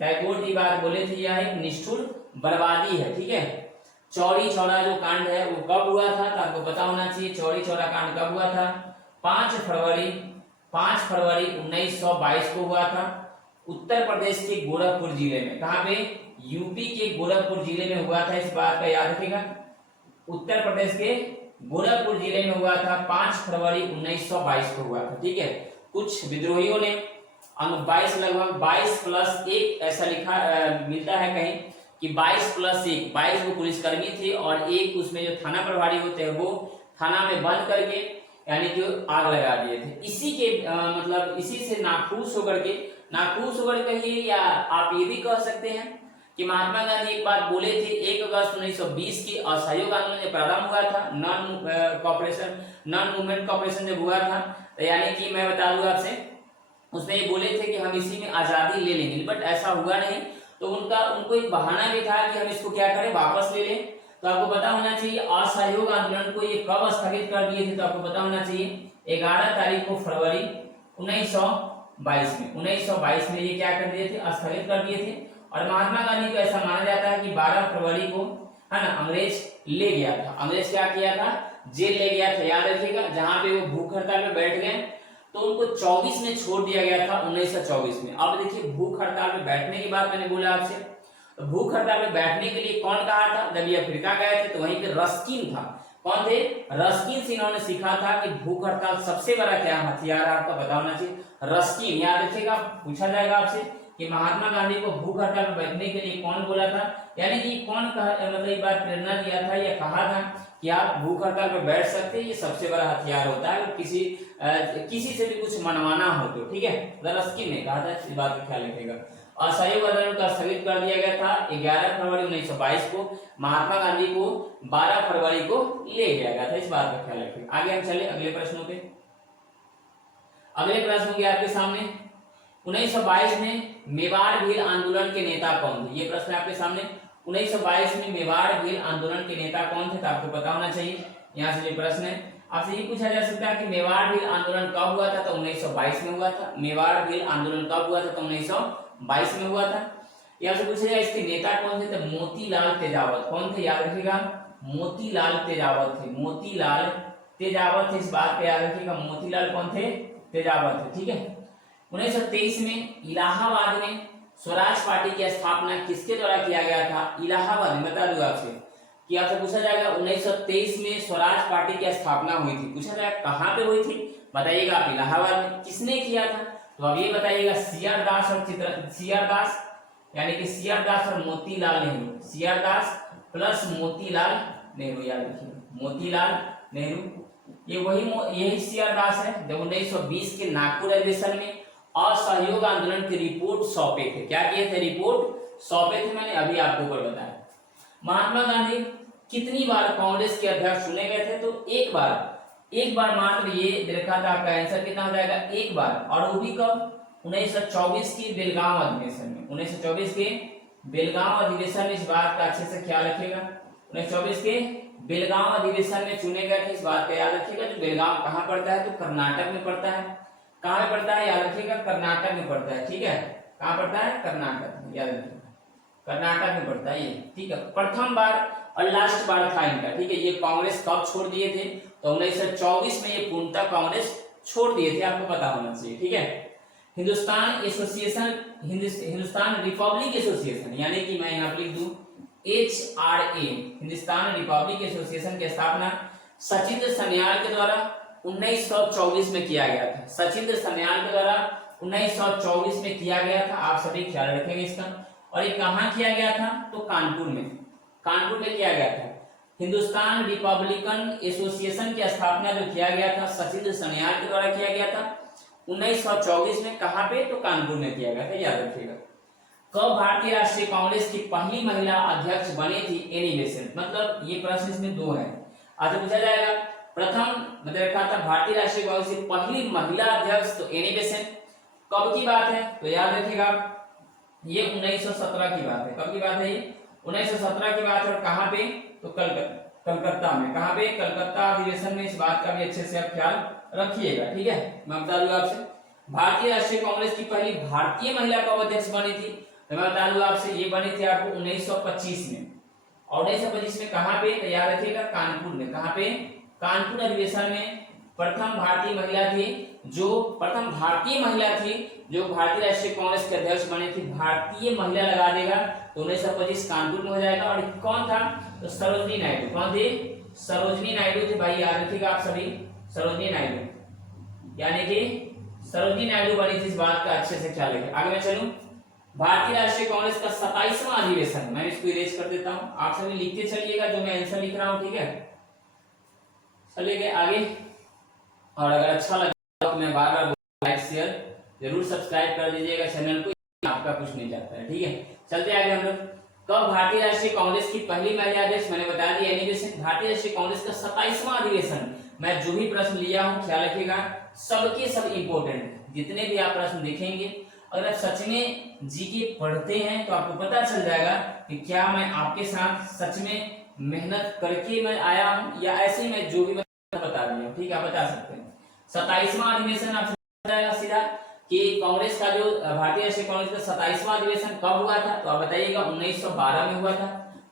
टैगोर जी बात बोले थे यह एक निष्ठुर बर्बादी है, ठीक है। चौरी चौरा जो कांड है वो कब हुआ था? तो आपको पता होना चाहिए चौरी चौरा कांड कब हुआ था? 5 फरवरी 1922 को हुआ था, उत्तर प्रदेश के गोरखपुर जिले में। कहां पे? यूपी के गोरखपुर जिले में हुआ था, इस बात का याद रखिएगा। उत्तर प्रदेश के गोरखपुर जिले में हुआ था, 5 फरवरी 1922 को हुआ था, ठीक है। कुछ विद्रोहियों ने 22 लगभग 22 प्लस 1 ऐसा लिखा मिलता है कहीं कि 22 प्लस 1, 22 वो पुलिसकर्मी थे और एक उसमें जो थाना प्रभारी होते हैं वो थाना में बंद करके यानी कि आग लगा दिए थे। इसी के मतलब इसी से नाखुश होकर कहिए या आप ये भी कह सकते हैं कि महात्मा गांधी एक बात बोले थे 1 अगस्त 1920 की असहयोग आंदोलन जब प्रारंभ हुआ था, नॉन मूवमेंट कॉर्पोरेशन जब हुआ था, तो यानी कि मैं बता दूं आपसे उसमें ये बोले थे कि हम इसी में आजादी ले लेंगे, बट ऐसा हुआ नहीं। तो उनको एक बहाना भी था कि हम इसको क्या करें, वापस ले लें। तो आपको पता होना चाहिए असहयोग आंदोलन को ये कब स्थगित कर दिए थे? तो आपको पता होना चाहिए 11 तारीख को फरवरी 1922 में। 1922 में ये क्या कर दिए थे? स्थगित कर दिए थे। और महात्मा गांधी को ऐसा माना जाता है कि 12 फरवरी को है ना अंग्रेज ले गया था। अंग्रेज क्या किया था? जेल ले गया था, याद रखिएगा। जहां पे वो भूख हड़ताल में बैठ गए तो उनको 24 में छोड़ दिया गया था, 1924 में। अब देखिए भूख हड़ताल में बैठने की बात मैंने बोला आपसे, तो भूख हड़ताल में बैठने के लिए कौन कहा था? जब ये अफ्रीका गए थे तो वहीं पे रस्किन था। कौन थे? रस्किन से इन्होंने सीखा था कि भूख हड़ताल सबसे बड़ा क्या हथियार है, आपका पता होना चाहिए, रस्किन। याद रखिएगा, पूछा जाएगा आपसे कि महात्मा गांधी को भूख हड़ताल में बैठने के लिए कौन बोला था, यानी कि कौन मतलब ये बात प्रेरणा दिया था या कहा था कि आप भूख हड़ताल में बैठ सकते हैं, ये सबसे बड़ा हथियार होता है किसी से भी कुछ मनवाना हो तो, ठीक है। रस्किन ने कहा था, इस बात का ख्याल रखिएगा। असहयोग आंदोलन का स्थगित कर दिया गया था 11 फरवरी 1922 को। महात्मा गांधी को 12 फरवरी को ले गया गया था, इस बात का ख्याल रखिएगा। आगे हम चले अगले प्रश्नों पे। अगले प्रश्न होंगे आपके सामने 1922 में मेवाड़ भील आंदोलन के नेता कौन थे? ये प्रश्न आपके सामने 1922 में मेवाड़ भील आंदोलन के नेता कौन थे? तो आपको पता होना चाहिए। यहाँ से ये प्रश्न है, आपसे ये पूछा जा सकता है कि मेवाड़ भील आंदोलन कब हुआ था? तो 1922 में हुआ था। मेवाड़ भील आंदोलन कब हुआ था? तो 1922 में हुआ था। यहाँ से पूछा जाए इसके नेता कौन थे? तो मोतीलाल तेजावत। कौन थे? याद रखिएगा, मोतीलाल तेजावत थे। मोतीलाल तेजावत थे, इस बात पे याद रखिएगा। मोतीलाल कौन थे? तेजावत थे, ठीक है। 1923 में इलाहाबाद में स्वराज पार्टी की स्थापना किसके द्वारा किया गया था? इलाहाबाद में, बता दूं आपसे कि आपसे पूछा जाएगा 1923 में स्वराज पार्टी की स्थापना हुई थी। पूछा जाएगा कहां पे हुई थी, बताइएगा आप। इलाहाबाद में। किसने किया था? तो अब ये बताइएगा सीआर दास और सीआर दास यानी कि सीआर दास और मोतीलाल नेहरू। सीआर दास प्लस मोतीलाल नेहरू, याद रखिएगा, मोतीलाल नेहरू। यही सीआर दास है जो 1920 के नागपुर अधिवेशन में असहयोग आंदोलन की रिपोर्ट सौंपे थे। क्या किए थे? रिपोर्ट सौंपे थे, मैंने अभी आपको ऊपर बताया। महात्मा गांधी कितनी बार कांग्रेस के अध्यक्ष चुने गए थे? तो एक बार एक बार मात्र ये दे रखा था, आपका आंसर कितना हो जाएगा, एक बार, और वो भी कब, 1924 की बेलगांव अधिवेशन में। 1924 के बेलगांव अधिवेशन में, इस बात का अच्छे से ख्याल रखिएगा, 1924 के बेलगांव अधिवेशन में चुने गए थे, इस बात का याद रखिएगा। जो बेलगांव कहाँ पड़ता है, तो कर्नाटक में पड़ता है। कहाँ में पड़ता है, याद रखिएगा, कर्नाटक में पड़ता है, ठीक है। कहाँ पड़ता है, कर्नाटक में, याद रखिएगा, कर्नाटक में पड़ता है ये, ठीक है। प्रथम बार और लास्ट बार था इनका, ठीक है। ये कांग्रेस कब छोड़ दिए थे, तो 1924 में ये पूर्णतः कांग्रेस छोड़ दिए थे, आपको पता होना चाहिए, ठीक है। Hindustan association, Hindustan Republic association, यानी कि मैं यहाँ पर लिख दूं HRA, हिंदुस्तान रिपब्लिक एसोसिएशन की स्थापना सचिंद्र सन्याल के द्वारा 1924 में किया गया था। सचिंद्र सन्याल के द्वारा 1924 में किया गया था, आप सभी ख्याल रखेंगे इसका। और ये कहाँ किया गया था, तो कानपुर में, कानपुर में किया गया था। हिंदुस्तान रिपब्लिकन एसोसिएशन की स्थापना जो किया गया था सचिंद्र सन्याल के द्वारा किया गया था 1924 में, कहाँ पे, तो कानपुर में किया गया था, याद रखिएगा। कब भारतीय राष्ट्रीय कांग्रेस की पहली महिला अध्यक्ष बनी थी, एनी बेसेंट, मतलब ये प्रश्न इसमें दो है, आज पूछा जाएगा। प्रथम मतलब रखा था भारतीय राष्ट्रीय कांग्रेस की पहली महिला अध्यक्ष, तो एनी बेसेंट। कब की बात है, तो याद रखिएगा ये 1917 की बात है। कब की बात है, ये 1917 की बात है। और कहाँ पे, तो कलकत्ता में। कहाँ पे, कलकत्ता अधिवेशन में। इस बात का भी अच्छे से आप ख्याल रखिएगा, ठीक है। मैं बता दूं आपसे, भारतीय राष्ट्रीय कांग्रेस की पहली भारतीय महिला कब अध्यक्ष बनी थी, मैं बता दूं आपसे, ये बनी थी आपको 1925 में। और 1925 में कहाँ पे, तो याद रखिएगा, कानपुर में। कहाँ पे, कानपुर अधिवेशन में प्रथम भारतीय महिला थी, जो प्रथम भारतीय महिला थी जो भारतीय राष्ट्रीय कांग्रेस के अध्यक्ष बने थे। भारतीय महिला लगा देगा तो 1925 कानपुर में हो जाएगा। और कौन था, तो सरोजनी नायडू। कौन थे, सरोजनी नायडू थे भाई, याद रखिएगा आप सभी, सरोजनी नायडू, यानी कि सरोजनी नायडू बनी थी, इस बात का अच्छे से ख्याल रखिए। आगे मैं चलूं, भारतीय राष्ट्रीय कांग्रेस का 27वां अधिवेशन, मैं इसको इरेज कर देता हूं, आप सभी लिखते चलिएगा जो मैं आंसर लिख रहा हूं, ठीक है। चलिए आगे, और अगर अच्छा लगे तो मैं बार बार लाइक शेयर जरूर सब्सक्राइब कर दीजिएगा चैनल को, आपका कुछ नहीं जाता है, ठीक है। चलते आगे हम लोग। कब भारतीय राष्ट्रीय कांग्रेस की पहली महिला अध्यक्ष, मैंने बता दिया, एनी भारतीय राष्ट्रीय कांग्रेस का 27वां अधिवेशन। मैं जो भी प्रश्न लिया हूं ख्याल रखिएगा, सबके सब इंपोर्टेंट, जितने भी आप प्रश्न देखेंगे, अगर आप सच में जीके पढ़ते हैं तो आपको पता चल जाएगा कि क्या मैं आपके साथ सच में मेहनत करके मैं आया हूं, या ऐसे मैं जो भी बता दिया, ठीक है, आप बता सकते हैं। 27वां अधिवेशन आपसे जाएगा सीधा कि कांग्रेस का जो भारतीय राष्ट्रीय कांग्रेस का 27वां अधिवेशन कब हुआ था, तो आप बताइएगा 1912 में हुआ था।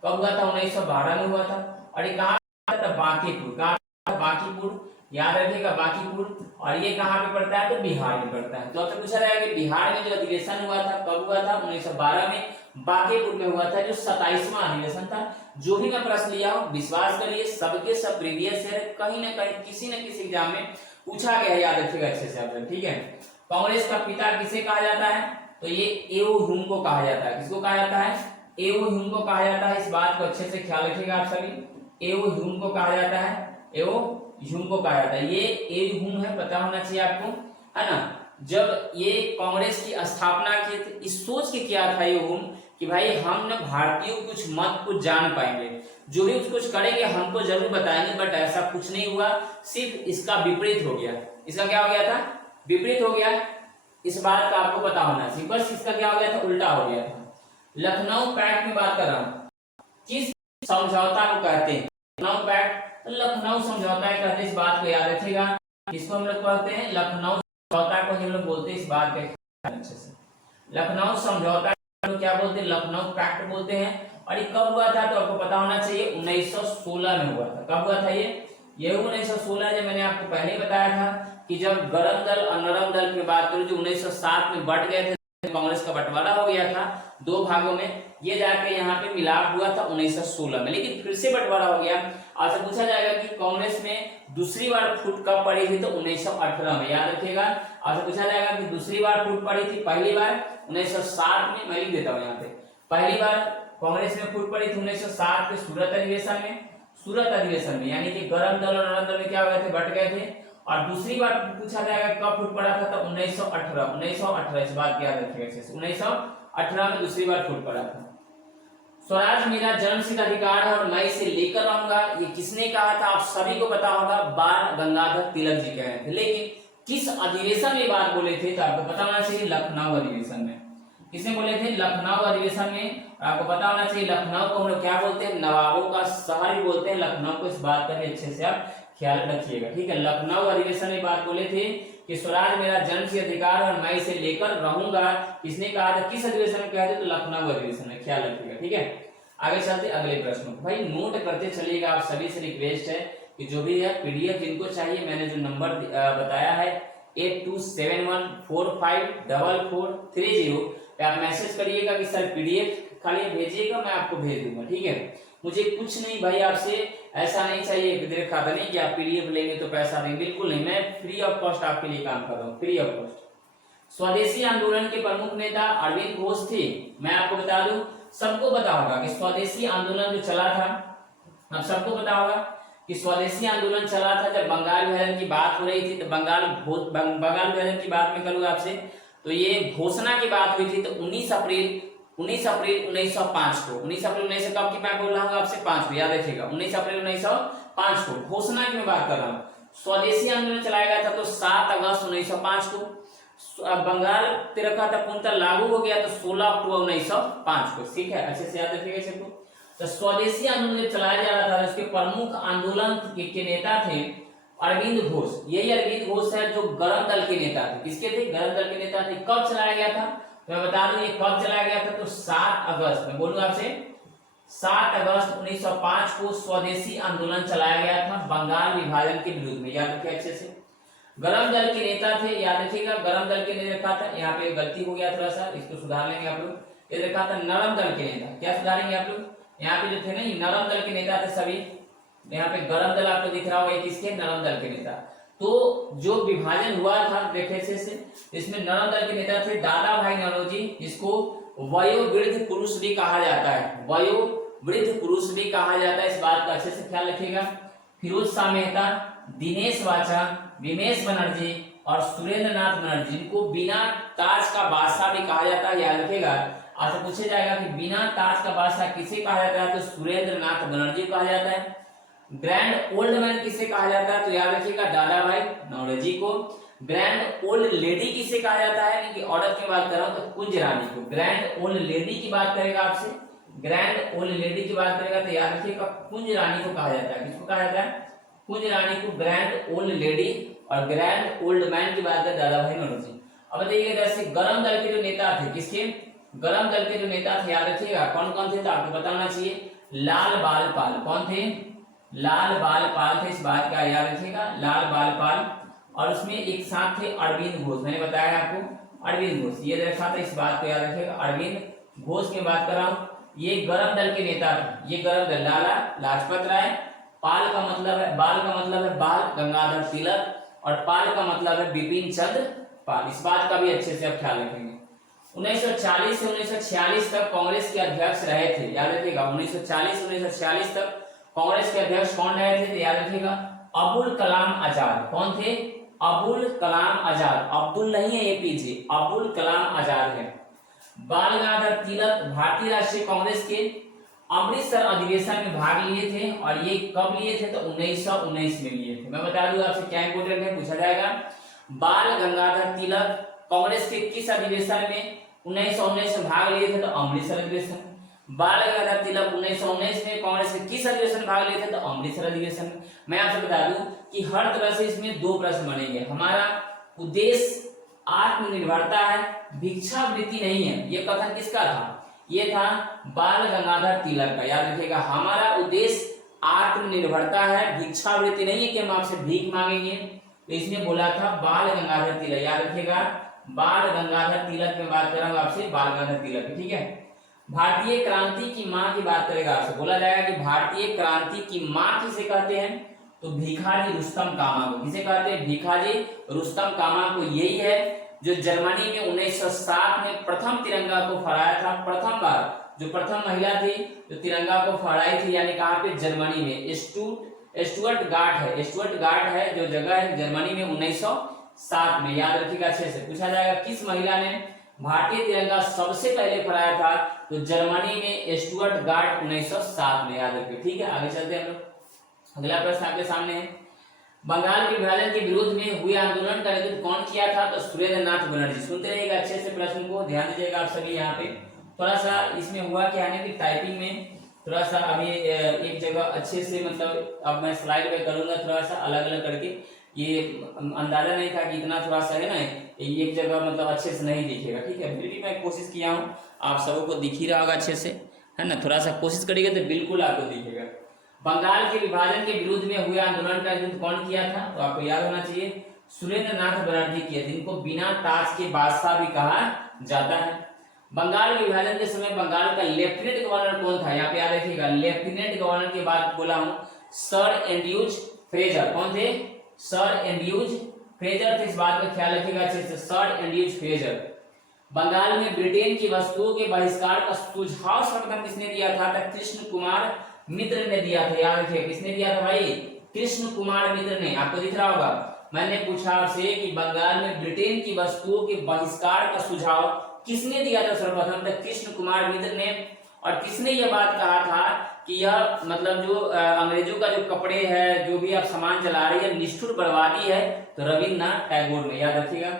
कब हुआ था, 1912 में हुआ था। और ये कहाँ था, बांकीपुर। कहाँ, बांकीपुर, याद रखिएगा, बांकीपुर। और ये कहाँ पे पड़ता है, तो बिहार में पड़ता है। तो आपसे पूछा जाएगा कि बिहार में जो अधिवेशन हुआ था कब हुआ था, 1912 में बांकीपुर में हुआ था, जो 27वां अधिवेशन था। जो भी मैं प्रश्न लिया हूं, विश्वास करिए सबके सब प्रीवियस है, कहीं ना कहीं किसी न किसी एग्जाम में पूछा गया है, याद रखिएगा अच्छे से आप, ठीक है। कांग्रेस का पिता किसे कहा जाता है, तो ये एओ ह्यूम को कहा जाता है। किसको कहा जाता है, एओ ह्यूम को कहा जाता है। इस बात को अच्छे से ख्याल रखिएगा आप सभी, एओ ह्यूम को कहा जाता है, एओ ह्यूम को कहा जाता है। ये एओ ह्यूम है, पता होना चाहिए आपको, है ना। जब ये कांग्रेस की स्थापना की, इस सोच के किया था एओ ह्यूम कि भाई हम न भारतीयों कुछ मत कुछ जान पाएंगे, जो भी कुछ करेंगे हमको जरूर बताएंगे, बट ऐसा कुछ नहीं हुआ, सिर्फ इसका विपरीत हो गया। इसका क्या हो गया था, विपरीत हो गया। इस बात का आपको पता होना चाहिए, बस इसका क्या हो गया था, उल्टा हो गया था। लखनऊ पैक्ट में बात कर रहा हूं, किस समझौता को कहते हैं, लखनऊ पैक्ट, लखनऊ समझौता कहते हैं, इस बात को याद रखिएगा। किसको हम लोग कहते हैं, लखनऊ समझौता को हम लोग बोलते हैं, इस बात का अच्छे से। लखनऊ समझौता को क्या बोलते हैं, लखनऊ पैक्ट बोलते हैं। और ये कब हुआ था, तो आपको पता होना चाहिए 1916 में हुआ था। कब हुआ था ये 1916, जब मैंने आपको पहले ही बताया था कि जब गरम दल और नरम दल की बात करूं, जो 1907 में बढ़ गए थे, कांग्रेस का बंटवारा हो गया था दो भागों में, ये जाके यहाँ पे मिलाप हुआ था 1916 में, लेकिन फिर से बंटवारा हो गया। आपसे पूछा जाएगा कि कांग्रेस में दूसरी बार फूट कब पड़ी थी, तो 1918 में, याद रखिएगा। आपसे पूछा जाएगा कि दूसरी बार फूट पड़ी थी, पहली बार 1907 में, मैं लिख देता हूँ यहाँ पे, पहली बार कांग्रेस में फूट पड़ी थी 1907 के सूरत अधिवेशन में, सूरत अधिवेशन में, यानी कि गरम दल और नरम दल में क्या हो गए थे, बट गए थे। और दूसरी बार पूछा जाएगा कब फूट पड़ा था, तो 1918, इस बात की याद रखिएगा, 1918 में दूसरी बार फूट पड़ा था। स्वराज मेरा जन्मसिद्ध अधिकार है और मैं इसे लेकर रहूंगा, ये किसने कहा था? आप सभी को पता होगा, बाल गंगाधर तिलक जी कह रहे थे। लेकिन किस अधिवेशन में बात बोले थे? तो आपको पता होना चाहिए, लखनऊ अधिवेशन में। किसने बोले थे? लखनऊ अधिवेशन में। आपको पता होना चाहिए लखनऊ को हम लोग क्या बोलते हैं? नवाबों का शहर भी बोलते हैं लखनऊ को। इस बात का भी अच्छे से आप ख्याल रखिएगा, ठीक है। लखनऊ अधिवेशन में बात बोले थे कि स्वराज मेरा जन्म से अधिकार और मैं इसे लेकर रहूंगा। किसने कहा था? किस अधिवेशन में कहा था? तो लखनऊ अधिवेशन में। ख्याल रखिएगा, ठीक है। आगे चलते अगले प्रश्न। भाई नोट करते चलिएगा। आप सभी से रिक्वेस्ट है कि जो भी है पीडीएफ जिनको चाहिए, मैंने जो नंबर बताया है 8271454430 पे आप मैसेज करिएगा कि सर पीडीएफ खाली भेजिएगा, मैं आपको भेज दूंगा, ठीक है। मुझे कुछ नहीं भाई आपसे ऐसा नहीं चाहिए कि देखा था नहीं कि आप पीडीएफ लेंगे तो पैसा देंगे, बिल्कुल नहीं। मैं फ्री ऑफ कॉस्ट आपके लिए काम कर रहा हूँ, फ्री ऑफ कॉस्ट। स्वदेशी आंदोलन के प्रमुख नेता अरविंद घोष थे। मैं आपको बता दूं, सबको पता होगा कि स्वदेशी आंदोलन जो चला था, अब सबको पता होगा कि स्वदेशी आंदोलन चला था जब बंगाल विभाजन की बात हो रही थी। तो बंगाल विभाजन की बात में करूंगा आपसे, तो ये घोषणा की बात हुई थी। तो 19 अप्रैल 1905 को, 19 अप्रैल 1900 कब की मैं बोल रहा हूँ आपसे? 5 को, याद रखिएगा। 19 अप्रैल 1905 को घोषणा की मैं बात कर रहा हूँ। स्वदेशी आंदोलन चलाया गया था तो 7 अगस्त 1905 को। बंगाल तिरका था पूर्णतः लागू हो गया तो 16 अक्टूबर 1905 को, ठीक है। अच्छे से याद रखिएगा सबको। तो स्वदेशी आंदोलन चलाया जा रहा था, उसके प्रमुख आंदोलन के नेता थे अरविंद घोष। यही अरविंद घोष है जो गरम दल के नेता थे। किसके थे? गरम दल के नेता थे। कब चलाया गया था? मैं बता दूं ये कब चलाया गया था, तो 7 अगस्त, मैं बोलूंगा आपसे 7 अगस्त 1905 को स्वदेशी आंदोलन चलाया गया था बंगाल विभाजन के विरुद्ध में। याद रखिए अच्छे से। गरम दल के नेता थे, याद रखिएगा। गरम दल के नेता रखा था, यहाँ पे गलती हो गया थोड़ा सा, इसको सुधार लेंगे आप लोग। ये रखा था नरम दल के नेता। क्या सुधारेंगे आप लोग? यहाँ पे जो थे ना, ये नरम दल के नेता थे सभी। यहाँ पे गरम दल आपको दिख रहा होगा, किसके? नरम दल के नेता। तो जो विभाजन हुआ था देखे से, इसमें नरम दल के नेता थे दादा भाई नौरोजी, जिसको वयोवृद्ध पुरुष भी कहा जाता है, वयोवृद्ध पुरुष भी कहा जाता है। इस बात का अच्छे से ख्याल रखिएगा। फिरोज शाह मेहता, दिनेश वाचा, विमेश बनर्जी और सुरेंद्र नाथ बनर्जी, जिनको बिना ताज का बादशाह भी कहा जाता है। याद रखिएगा, आपसे पूछा जाएगा कि बिना ताज का बादशाह किसे कहा जाता है? तो सुरेंद्र नाथ बनर्जी को कहा जाता है। ग्रैंड ओल्ड मैन किसे कहा जाता है? तो याद रखिएगा दादा भाई नौरोजी को। ग्रैंड ओल्ड लेडी किसे कहा जाता है? कि औरत की बात कर रहा हूं तो कुंज रानी को। ग्रैंड ओल्ड लेडी की बात करेगा आपसे, ग्रैंड ओल्ड लेडी की बात करेगा तो याद रखिएगा कुंज रानी को कहा जाता है। किसको कहा जाता है? कुंज रानी को ग्रैंड ओल्ड लेडी। और ग्रैंड ओल्ड मैन की बात करें दादा भाई नौरोजी। अब बताइए जैसे गरम दल के जो नेता थे, किसके? गरम दल के जो नेता थे, याद रखिएगा कौन कौन थे? तो आपको बताना चाहिए लाल बाल पाल। कौन थे? लाल बाल पाल थे। इस बात का याद रखिएगा, लाल बाल पाल। और उसमें एक साथ थे अरविंद घोष। मैंने बताया आपको अरविंद घोष, ये रखा था। इस बात को याद रखिएगा, अरविंद घोष की बात कर रहा हूं। ये गरम दल के नेता थे। ये गरम दल, लाला लाजपत राय। पाल का मतलब है, बाल का मतलब है बाल गंगाधर तिलक, और पाल का मतलब है बिपिन चंद्र पाल। इस बात का भी अच्छे से आप ख्याल रखेंगे। 1940 से 1946 तक कांग्रेस के अध्यक्ष रहे थे। याद रखिएगा 1940 से 1946 तक कांग्रेस के अध्यक्ष कौन रहे थे? तो याद रखिएगा अबुल कलाम आजाद। कौन थे? अबुल कलाम आजाद। अब्दुल नहीं है एपीजे, अबुल कलाम आजाद है। बाल गंगाधर तिलक भारतीय राष्ट्रीय कांग्रेस के अमृतसर अधिवेशन में भाग लिए थे। और ये कब लिए थे? तो 1919 में लिए थे। मैं बता दूं आपसे क्या इंपोर्टेंट है, पूछा जाएगा। बाल गंगाधर तिलक कांग्रेस के किस अधिवेशन में 1919 में भाग लिए थे? तो अमृतसर अधिवेशन। बाल गंगाधर तिलक 1919 में कांग्रेस के किस अधिवेशन में भाग लिए थे? तो अमृतसर अधिवेशन में। मैं आपसे बता दूं कि हर तरह से इसमें 2 प्रश्न बनेंगे। हमारा उद्देश्य आत्मनिर्भरता है, भिक्षावृत्ति नहीं है। ये कथन किसका था? ये था बाल गंगाधर तिलक का। याद रखिएगा, हमारा उद्देश्य आत्मनिर्भरता है, भिक्षावृत्ति नहीं है कि हम आपसे भीख मांगेंगे। तो इसने बोला था बाल गंगाधर तिलक। याद रखिएगा, बाल गंगाधर तिलक में बात कर रहा हूं आपसे, बाल गंगाधर तिलक, ठीक है। भारतीय क्रांति की मां की बात करेगा आपसे। बोला जाएगा कि भारतीय क्रांति की मां किसे कहते हैं? तो भीखाजी रुस्तम कामा को। किसे कहते हैं? भीखाजी रुस्तम कामा को। यही है जो जर्मनी में 1907 में प्रथम तिरंगा को फहराया था। प्रथम बार जो प्रथम महिला थी जो तिरंगा को फहराई थी, यानी कहां पे? जर्मनी में। स्टुअर्टगार्ट है, स्टुअर्टगार्ट है जो जगह है जर्मनी में 1907 में। याद रखिएगा अच्छे से। पूछा जाएगा किस महिला ने भारतीय तिरंगा सबसे पहले फहराया था तो जर्मनी में स्टुअर्ट गार्ड 1907 में, याद रखिए। ठीक है, आगे चलते हैं हम लोग। अगला प्रश्न आपके सामने है, बंगाल विभाजन के विरोध में हुए आंदोलन का नेतृत्व कौन किया था? तो सुरेंद्र नाथ बनर्जी। सुनते रहिएगा अच्छे से प्रश्न को, ध्यान दीजिएगा आप सभी। यहाँ पे थोड़ा सा इसमें हुआ क्या है कि टाइपिंग में थोड़ा सा अभी एक जगह अच्छे से, मतलब अब मैं स्लाइड में करूंगा थोड़ा सा अलग अलग करके, ये अंदाजा नहीं था कि इतना थोड़ा सा है ना एक जगह मतलब अच्छे से नहीं दिखेगा। ठीक है, फिर भी मैं कोशिश किया हूँ, आप सबको दिख ही रहा होगा अच्छे से, है ना। थोड़ा सा कोशिश करिएगा तो बिल्कुल आपको दिखेगा। बंगाल के विभाजन के विरुद्ध में हुए आंदोलन का नेतृत्व कौन किया था? तो आपको याद होना चाहिए सुरेंद्र नाथ बनर्जी किए, जिनको बिना ताज के बादशाह भी कहा जाता है। बंगाल विभाजन के समय बंगाल का लेफ्टिनेंट गवर्नर कौन था? यहाँ पे याद रखिएगा, लेफ्टिनेंट गवर्नर की बात बोला हूं, सर एंड्रयूज फ्रेजर। कौन थे? सर एंड्रयूज फ्रेजर थे, इस बात का ख्याल रखिएगा अच्छे से, सर एंड्रयूज फ्रेजर। बंगाल में ब्रिटेन की वस्तुओं के बहिष्कार का सुझाव सर्वप्रथम किसने दिया था? कृष्ण कुमार मित्र ने दिया था, याद रखिए। किसने दिया था भाई? कृष्ण कुमार मित्र ने। आपको दिख रहा होगा, मैंने पूछा आपसे कि बंगाल में ब्रिटेन की वस्तुओं के बहिष्कार का सुझाव किसने दिया था सर्वप्रथम? तक कृष्ण कुमार मित्र ने। और किसने यह बात कहा था कि यह मतलब जो अंग्रेजों का जो कपड़े है, जो भी आप सामान चला रही है, निष्ठुर बर्बादी है? तो रविन्द्रनाथ टैगोर ने, याद रखिएगा।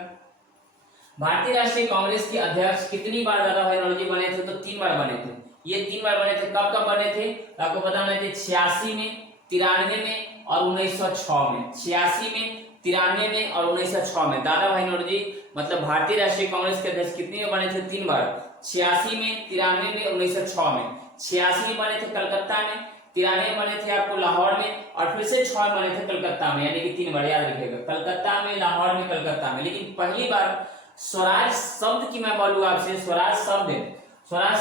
भारतीय राष्ट्रीय कांग्रेस के अध्यक्ष कितनी बार दादा भाई नौरोजी बने थे? तो 3 बार बने थे। ये 3 बार बने थे। कब कब बने थे? आपको पता होना चाहिए, 86 में, 93 में और 1906 में। 86 में, 93 में और 1906 में दादा भाई नौरोजी मतलब भारतीय राष्ट्रीय कांग्रेस के अध्यक्ष कितनी में बने थे? 3 बार, 86 में, 93 में, 1906 में। 86 में बने थे कलकत्ता में, 93 में बने थे आपको लाहौर में, और फिर से 6 में बने थे कलकत्ता में, यानी कि 3 बार, याद रखिएगा। कलकत्ता में, लाहौर में, कलकत्ता में। लेकिन पहली बार स्वराज शब्द की मैं बोलूँ आपसे, स्वराज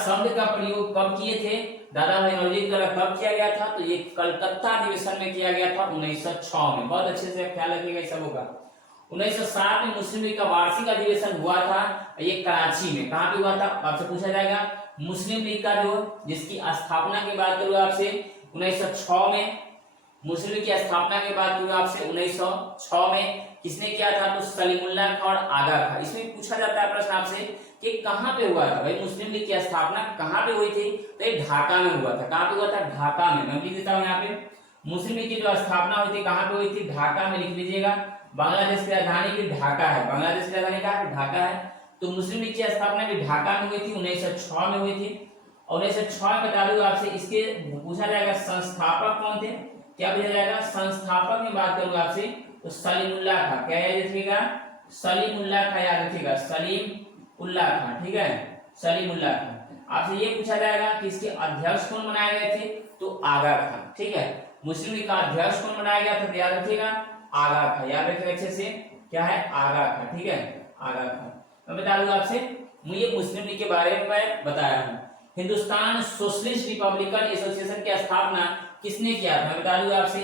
शब्द का प्रयोग कब किए थे? दादा भाई नौरोजी द्वारा कब किया गया था? तो ये कलकत्ता अधिवेशन में किया गया था 1906 में। बहुत अच्छे से ख्याल रखिएगा इस सबों का। 1907 में मुस्लिम लीग का वार्षिक अधिवेशन हुआ था, ये कराची में। कहाँ पे हुआ था? आपसे पूछा जाएगा। मुस्लिम लीग का जो जिसकी स्थापना की बात करूँ आपसे 1906 में, मुस्लिम लीग की स्थापना की बात करूँ आपसे 1906 में, किसने किया था? तो सलीमुल्लाह खां और आगा खां। इसमें पूछा जाता है प्रश्न आपसे कि कहां पे हुआ था भाई मुस्लिम लीग की स्थापना, कहां पे हुई थी? तो ये ढाका में हुआ था। कहां पे हुआ था? ढाका में। मैं लिख देता हूं यहाँ पे, मुस्लिम लीग की जो स्थापना हुई थी कहां पे हुई थी? ढाका में। लिख लीजिएगा। बांग्लादेश की राजधानी भी ढाका है। बांग्लादेश की राजधानी कहाँ है? ढाका है। तो मुस्लिम लीग की स्थापना भी ढाका में हुई थी, 1906 में हुई थी। और 1906 में बता दूं आपसे, इसके पूछा जाएगा संस्थापक कौन थे? क्या पूछा जाएगा? संस्थापक में बात करूंगा आपसे तो सलीमुल्लाह खां। क्या याद रखिएगा? सलीमुल्लाह खां, याद रखिएगा, सलीमुल्लाह खां। ठीक है, सलीमुल्लाह खां। आपसे ये पूछा जाएगा कि इसके अध्यक्ष कौन बनाए गए थे? तो आगा खां। ठीक है, मुस्लिम लीग का अध्यक्ष कौन बनाया गया था? याद रखिएगा, आगा खां। याद रखिएगा अच्छे से, क्या है? आगा खां। ठीक है, आगा खां। मैं बता दूं आपसे, मुझे मुस्लिम लीग के बारे में मैं बताया हूं। हिंदुस्तान सोशलिस्ट रिपब्लिकन एसोसिएशन की स्थापना किसने किया था? मैं बता दूं आपसे,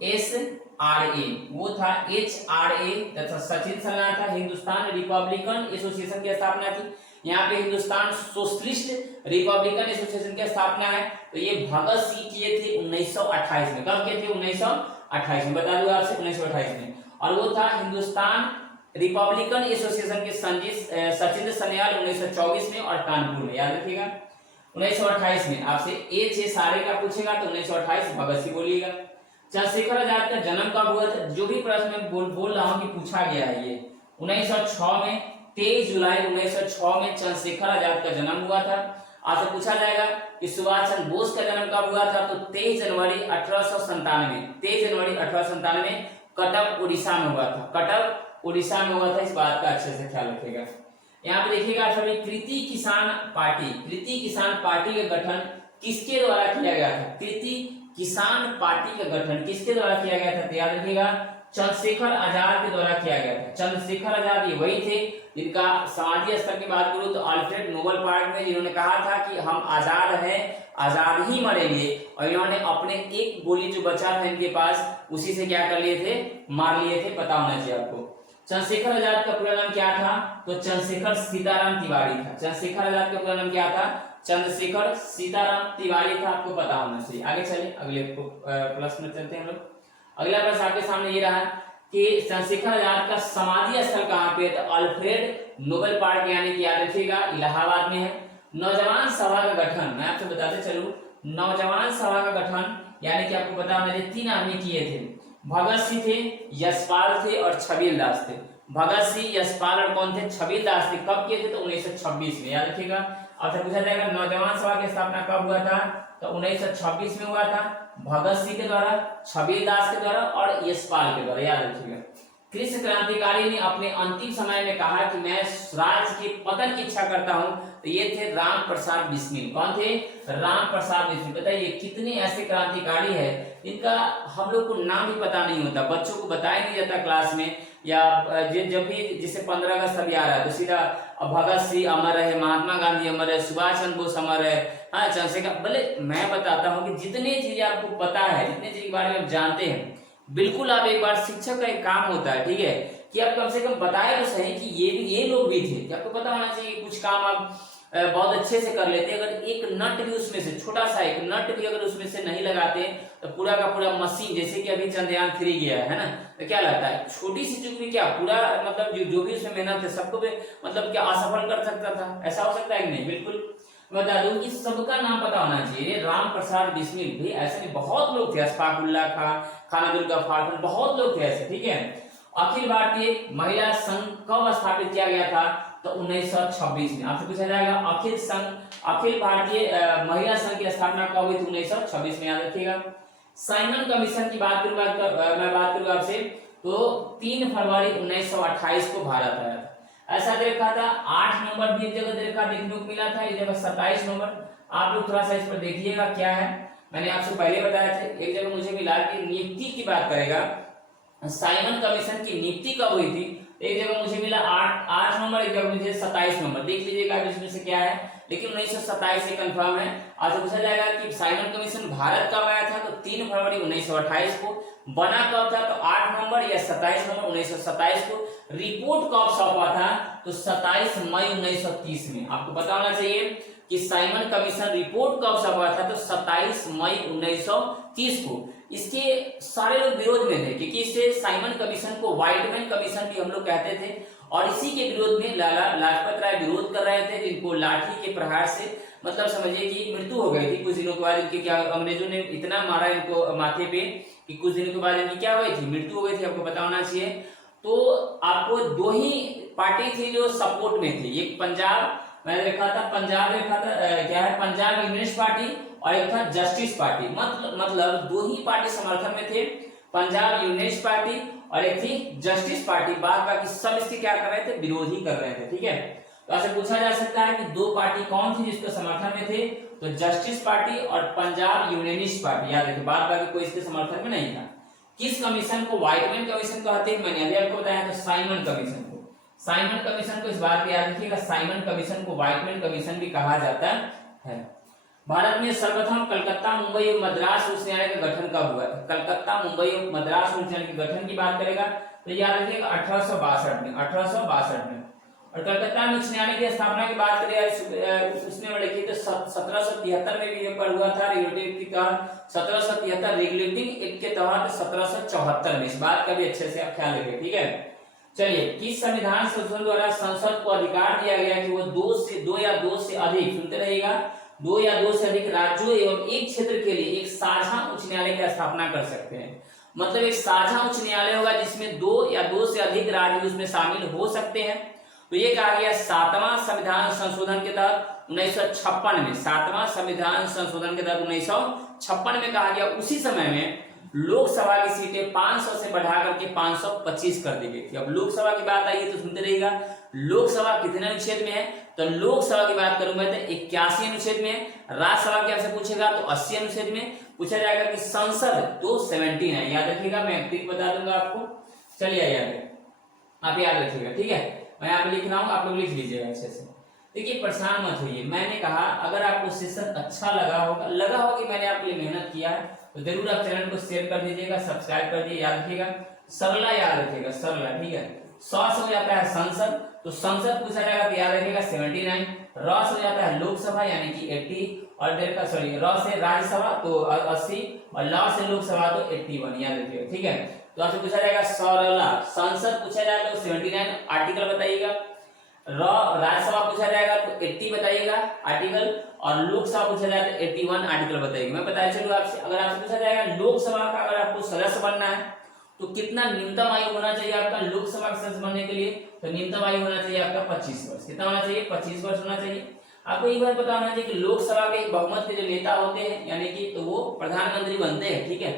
HSRA, वो था HRA तथा सचिन सलाह था। हिंदुस्तान रिपब्लिकन एसोसिएशन की स्थापना थी। यहाँ पे हिंदुस्तान सोशलिस्ट रिपब्लिकन एसोसिएशन की स्थापना है तो ये भगत सिंह किए थे 1928 में। कब किए थे? 1928 में। बता दूं आपसे 1928 में। और वो था हिंदुस्तान रिपब्लिकन एसोसिएशन के सचिंद्र सन्याल 1924 में और कानपुर में। याद रखिएगा 1928 में। आपसे HSRA का पूछेगा तो 1928 भगत सिंह बोलिएगा। चंद्रशेखर आजाद का जन्म कब हुआ था? जो भी प्रश्न में बोल रहा हूं कि पूछा गया है, ये 1906 में, 23 जुलाई 1906 में चंद्रशेखर आजाद का जन्म हुआ था। आपसे पूछा जाएगा कि सुभाष चंद्र बोस का जन्म कब हुआ था? तो 23 जनवरी 1897, 23 जनवरी 1897 कटक उड़ीसा में हुआ था। कटक उड़ीसा में हुआ था। इस बात का अच्छे से ख्याल रखिएगा। यहाँ पे देखिएगा सभी, कृति किसान पार्टी का गठन किसके द्वारा किया गया था? कृति किसान पार्टी का गठन किसके द्वारा किया गया था? तो याद रखिएगा, चंद्रशेखर आजाद के द्वारा किया गया था। चंद्रशेखर आजाद ये वही थे जिनका समाधि स्थल की बात करूं तो अल्फ्रेड नोबल पार्क में, जिन्होंने कहा था कि हम आजाद हैं, आजाद ही मरेंगे। और इन्होंने अपने एक गोली जो बचा था इनके पास, उसी से क्या कर लिए थे? मार लिए थे। पता होना चाहिए आपको। चंद्रशेखर आजाद का पूरा नाम क्या था? तो चंद्रशेखर सीताराम तिवारी था। चंद्रशेखर आजाद का पूरा नाम क्या था? चंद्रशेखर सीताराम तिवारी था। आपको पता होना चाहिए। आगे चलिए, अगले प्रश्न में चलते हैं हम लोग। अगला प्रश्न आपके सामने ये रहा, कि चंद्रशेखर आजाद का समाधि स्थल कहाँ पे है, तो अल्फ्रेड नोबेल पार्क, यानी कि याद रखिएगा इलाहाबाद में है। नौजवान सभा का गठन, मैं आपसे बताते चलूं, नौजवान सभा का गठन यानी कि आपको पता होना चाहिए 3 आदमी किए थे, भगत सिंह थे, यशपाल थे और छबील दास थे। भगत सिंह, यशपाल और कौन थे, छबील दास थे। कब किए थे, तो 1926 में, याद रखिएगा। आपसे पूछा जाएगा नौजवान सभा की स्थापना कब हुआ था, तो 1926 में हुआ था, भगत सिंह के द्वारा, छबील दास के द्वारा और यशपाल के द्वारा, याद रखिएगा। कृष्ण क्रांतिकारी ने अपने अंतिम समय में कहा कि मैं राज्य के पतन की इच्छा करता हूं, तो ये थे राम प्रसाद बिस्मिल। कौन थे, राम प्रसाद बिस्मिल। बताइए कितने ऐसे क्रांतिकारी है इनका हम लोग को नाम भी पता नहीं होता, बच्चों को बताया नहीं जाता क्लास में, या जब भी जैसे 15 अगस्त अभी आ रहा है तो सीधा भगत सिंह अमर रहे, महात्मा गांधी अमर है, सुभाष चंद्र बोस अमर है, हाँ चंद्रशेखर। भले मैं बताता हूँ कि जितनी चीजें आपको पता है, जितनी चीज के बारे में आप जानते हैं, बिल्कुल आप एक बार, शिक्षक का एक काम होता है, ठीक है, कि आप कम से कम बताए तो सही कि ये लोग भी थे। आपको पता होना चाहिए कुछ काम आप बहुत अच्छे से कर लेते हैं, अगर एक नट भी उसमें से, छोटा सा एक नट भी अगर उसमें से नहीं लगाते तो पूरा का पूरा मशीन, जैसे कि अभी चंद्रयान 3 गया है ना, तो क्या लगता है छोटी सी चूक भी क्या पूरा मतलब जो भी उसमें मेहनत है सबको भी मतलब क्या असफल कर सकता था, ऐसा हो सकता है कि नहीं, बिल्कुल। बता दूं कि सबका नाम पता होना चाहिए। राम प्रसाद बिस्मिल भी ऐसे नहीं, बहुत लोग थे, अशफाकुल्ला खान, खान अब्दुल गफ्फार खान, बहुत लोग थे ऐसे, ठीक है। अखिल भारतीय महिला संघ कब स्थापित किया गया था, तो 1926 में। आपसे पूछा जाएगा अखिल भारतीय महिला संघ की स्थापना कब हुई थी, 1926 में, याद रखिएगा। साइमन कमीशन की बात करूंगा, मैं बात करूंगा आपसे, तो 3 फरवरी 1928 को भारत आया था। ऐसा दे रखा था, 8 नंबर भी एक जगह दे रखा देखने को मिला था, इस जगह 27 नंबर। आप लोग थोड़ा सा इस पर देखिएगा क्या है, मैंने आपसे पहले बताया था, एक जगह मुझे मिला कि नियुक्ति की बात करेगा, साइमन कमीशन की नियुक्ति कब हुई थी, एक जगह मुझे मिला 8 नंबर, एक जगह मुझे 27 नंबर, देख लीजिएगा इसमें से क्या है, लेकिन 1927 से कंफर्म है। आज पूछा जाएगा कि साइमन कमीशन भारत कब आया था, तो 3 फरवरी 1928 को। बना कब था, तो 8 नवंबर या 27 नवंबर 1927 को। रिपोर्ट कब सौंपा था, तो 27 मई 1930 में। आपको पता होना चाहिए कि साइमन कमीशन रिपोर्ट कब सौंपा था, तो 27 मई 1930 को। इसके सारे लोग विरोध में थे, क्योंकि इससे साइमन कमीशन को व्हाइटमैन कमीशन भी हम लोग कहते थे, और इसी के विरोध में लाला लाजपत राय विरोध कर रहे थे, जिनको लाठी के प्रहार से मतलब समझिए कि मृत्यु हो गई थी कुछ दिनों के बाद इनकी, क्या अंग्रेजों ने इतना मारा इनको माथे पे कि कुछ दिनों के बाद इनकी क्या हुई थी, मृत्यु हो गई थी, आपको पता होना चाहिए। तो आपको 2 ही पार्टी थी जो सपोर्ट में थी, एक पंजाब, मैंने देखा था पंजाब, देखा था क्या है, पंजाब कम्युनिस्ट पार्टी, और एक था जस्टिस पार्टी। मतलब 2 ही पार्टी समर्थन में थे, पंजाब यूनिस्ट पार्टी और एक थी जस्टिस पार्टी। बाकी सब इसके क्या कर रहे थे, विरोध ही कर रहे थे, ठीक है। तो ऐसे पूछा जा सकता है कि 2 पार्टी कौन थी जिसके समर्थन में थे, तो जस्टिस पार्टी और पंजाब यूनियनिस्ट पार्टी, याद रखिए। बाकी कोई इसके समर्थन में नहीं था। किस कमीशन को व्हाइटमैन कमीशन कहते हैं, मैंने अभी आपको बताया, तो साइमन कमीशन को। साइमन कमीशन को इस बात की याद रखिएगा, साइमन कमीशन को व्हाइटमैन कमीशन भी कहा जाता है। भारत में सर्वप्रथम कलकत्ता, मुंबई और मद्रास उच्च न्यायालय का गठन कब हुआ था, कलकत्ता, मुंबई और मद्रास उच्च न्यायालय के गठन की बात करेगा तो याद रखिएगा 1862 में, 1862 में। और कलकत्ता में उच्च न्यायालय की स्थापना की बात करें उसने में लिखी तो 1773 में भी ये पर हुआ था, रेगुलेटिंग एक्ट के तहत 1773, रेगुलेटिंग एक्ट के तहत 1774 में। इस बात का भी अच्छे से आप ख्याल रखिए, ठीक है। चलिए, किस संविधान संशोधन द्वारा संसद को अधिकार दिया गया कि वो 2 या 2 से अधिक, सुनते रहिएगा, 2 या 2 से अधिक राज्यों एवं एक क्षेत्र के लिए एक साझा उच्च न्यायालय की स्थापना कर सकते हैं। मतलब एक साझा उच्च न्यायालय होगा जिसमें 2 या 2 से अधिक राज्य उसमें शामिल हो सकते हैं। तो ये कहा गया 7वां संविधान संशोधन के तहत 1956 में, 7वां संविधान संशोधन के तहत 1956 में कहा गया। उसी समय में लोकसभा की सीटें 500 से बढ़ा करके 525 कर दी गई थी। अब लोकसभा की बात आई है तो सुनते रहिएगा, लोकसभा कितने अनुच्छेद में है, तो लोकसभा की बात करूंगा तो 81 अनुच्छेद में है। राज्यसभा की आपसे पूछेगा तो 80 अनुच्छेद में पूछा जाएगा कि संसद तो 17 है, याद रखिएगा, मैं ट्रिक बता दूंगा आपको। चलिए आप याद रखिएगा, ठीक है। मैं यहाँ पे लिख रहा हूँ, आप लोग लिख लीजिएगा अच्छे से। देखिए, परेशान मत होइए। मैंने कहा अगर आपको सेशन अच्छा लगा होगा कि मैंने आपके लिए मेहनत किया है, तो जरूर आप चैनल को शेयर कर दीजिएगा, सब्सक्राइब कर दीजिए। याद रखिएगा, सरला याद रखिएगा, सरला, ठीक है। 100 से हो जाता है संसद, तो संसद पूछा जाएगा तो याद रखिएगा 79। र से हो जाता है लोकसभा यानी कि 80, और र से राज्यसभा तो 80, और ल से लोकसभा तो 81, याद रखिएगा, ठीक है। तो आपसे पूछा जाएगा सरला, संसद पूछा जाएगा तो 79 आर्टिकल बताइएगा, राज्यसभा पूछा जाएगा तो 80 बताइएगा आर्टिकल, और लोकसभा पूछा जाएगा तो 81 आर्टिकल बताइएगा। मैं बताया चलूँ आपसे, अगर आपसे पूछा जाएगा लोकसभा का अगर आपको सदस्य बनना है तो कितना न्यूनतम आयु होना चाहिए आपका लोकसभा के सदस्य बनने के लिए, तो न्यूनतम आयु होना चाहिए आपका 25 वर्ष। कितना होना चाहिए? 25 वर्ष होना चाहिए। आपको एक बात पता होना चाहिए कि लोकसभा के बहुमत के जो नेता होते हैं यानी कि तो वो प्रधानमंत्री बनते हैं, ठीक है।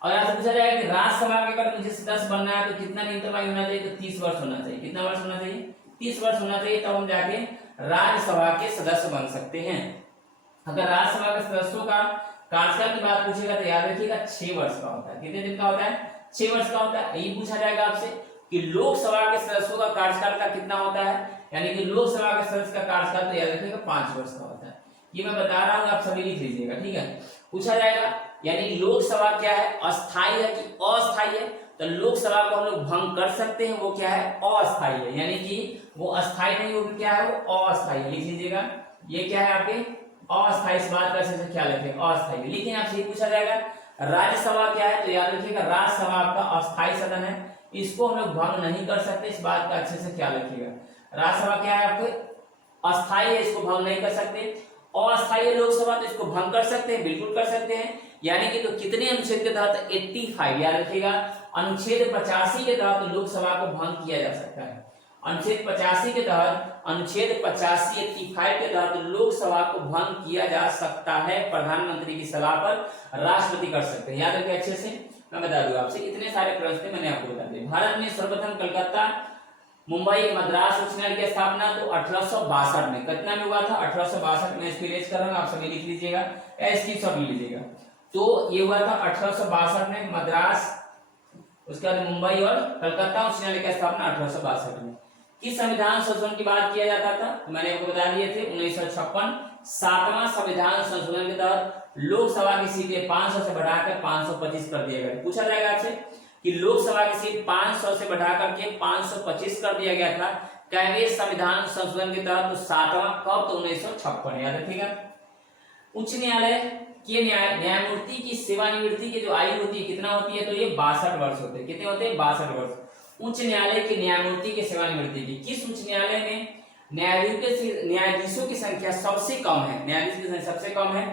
और आपसे पूछा जाएगा कि राज्यसभा के अगर मुझे सदस्य बनना है तो कितना न्यूनतम आयु होना चाहिए, तो 30 वर्ष होना चाहिए। कितना वर्ष होना चाहिए? 30 वर्ष होना चाहिए, तब हम जाके राज्यसभा के सदस्य बन सकते हैं। अगर राज्यसभा के सदस्यों का कार्यकाल की बात पूछेगा तो याद रखिएगा 6 वर्ष का होता है। कितने दिन का होता है? 6 वर्ष का होता है। ये पूछा जाएगा आपसे कि लोकसभा के सदस्यों का कार्यकाल का कितना होता है, यानी कि लोकसभा के सदस्य का कार्यकाल तो याद रखिएगा 5 वर्ष का होता है। ये मैं बता रहा हूँ, आप सभी लिख लीजिएगा, ठीक है। पूछा जाएगा यानी लोकसभा क्या है, अस्थायी है कि अस्थायी है, तो लोकसभा को हम लोग भंग कर सकते हैं, वो क्या है? अस्थायी है, यानी कि वो अस्थायी नहीं होगी, क्या है वो? अस्थायी। लिख लीजिएगा, ये क्या है आपके? अस्थायी। इस बात का अच्छे से ख्याल रखें, अस्थायी। लेकिन आपसे पूछा जाएगा राज्यसभा क्या है, तो याद रखिएगा राज्यसभा आपका अस्थायी सदन है, इसको हम लोग भंग नहीं कर सकते, इस बात का अच्छे से ख्याल रखिएगा। राज्यसभा क्या है आपके? अस्थायी है, इसको भंग नहीं कर सकते। अस्थायी लोकसभा तो इसको भंग कर सकते हैं, बिल्कुल कर सकते हैं। यानी कि तो कितने अनुच्छेद के तहत? 85, याद रखिएगा अनुच्छेद 85 के तहत लोकसभा को भंग किया जा सकता है। अनुच्छेद 85 के तहत, अनुच्छेद 85 85 के तहत लोकसभा को भंग किया जा सकता है, प्रधानमंत्री की सलाह पर राष्ट्रपति कर सकते हैं। याद रखिए अच्छे से, मैं बता दूं आपसे, इतने सारे प्रश्न मैंने आपको बता दिए। भारत में सर्वप्रथम कलकत्ता, मुंबई, मद्रास उच्च न्यायालय की स्थापना तो 1862 में, कितना में हुआ था? 1862 में। इसको इरेज कर रहा हूं, आप सभी लिख लीजिएगा, इसकी सब लिख लीजिएगा। तो ये हुआ था 1862 में मद्रास, उसके बाद मुंबई और कलकत्ता उच्च न्यायालय की स्थापना 1862 में। किस संविधान संशोधन की बात किया जाता था, तो मैंने आपको बता दिए थे 1956 7वां संविधान संशोधन के तहत लोकसभा की सीटें 500 से बढ़ाकर 525 कर दिया गया। पूछा जाएगा आपसे कि लोकसभा की सीट 500 से बढ़ाकर के 525 कर दिया गया था कैवे संविधान संशोधन के तहत, तो 7वां कब? तो 1956। याद रखिएगा। उच्च न्यायालय के न्यायमूर्ति की सेवानिवृत्ति की जो आयु होती है कितना होती है, तो ये 62 वर्ष होते हैं। कितने होते हैं? 62 वर्ष। उच्च न्यायालय के न्यायमूर्ति के सेवानिवृत्ति की, किस उच्च न्यायालय में न्यायाधीशों की संख्या सबसे कम है? न्यायाधीशों की संख्या सबसे कम है,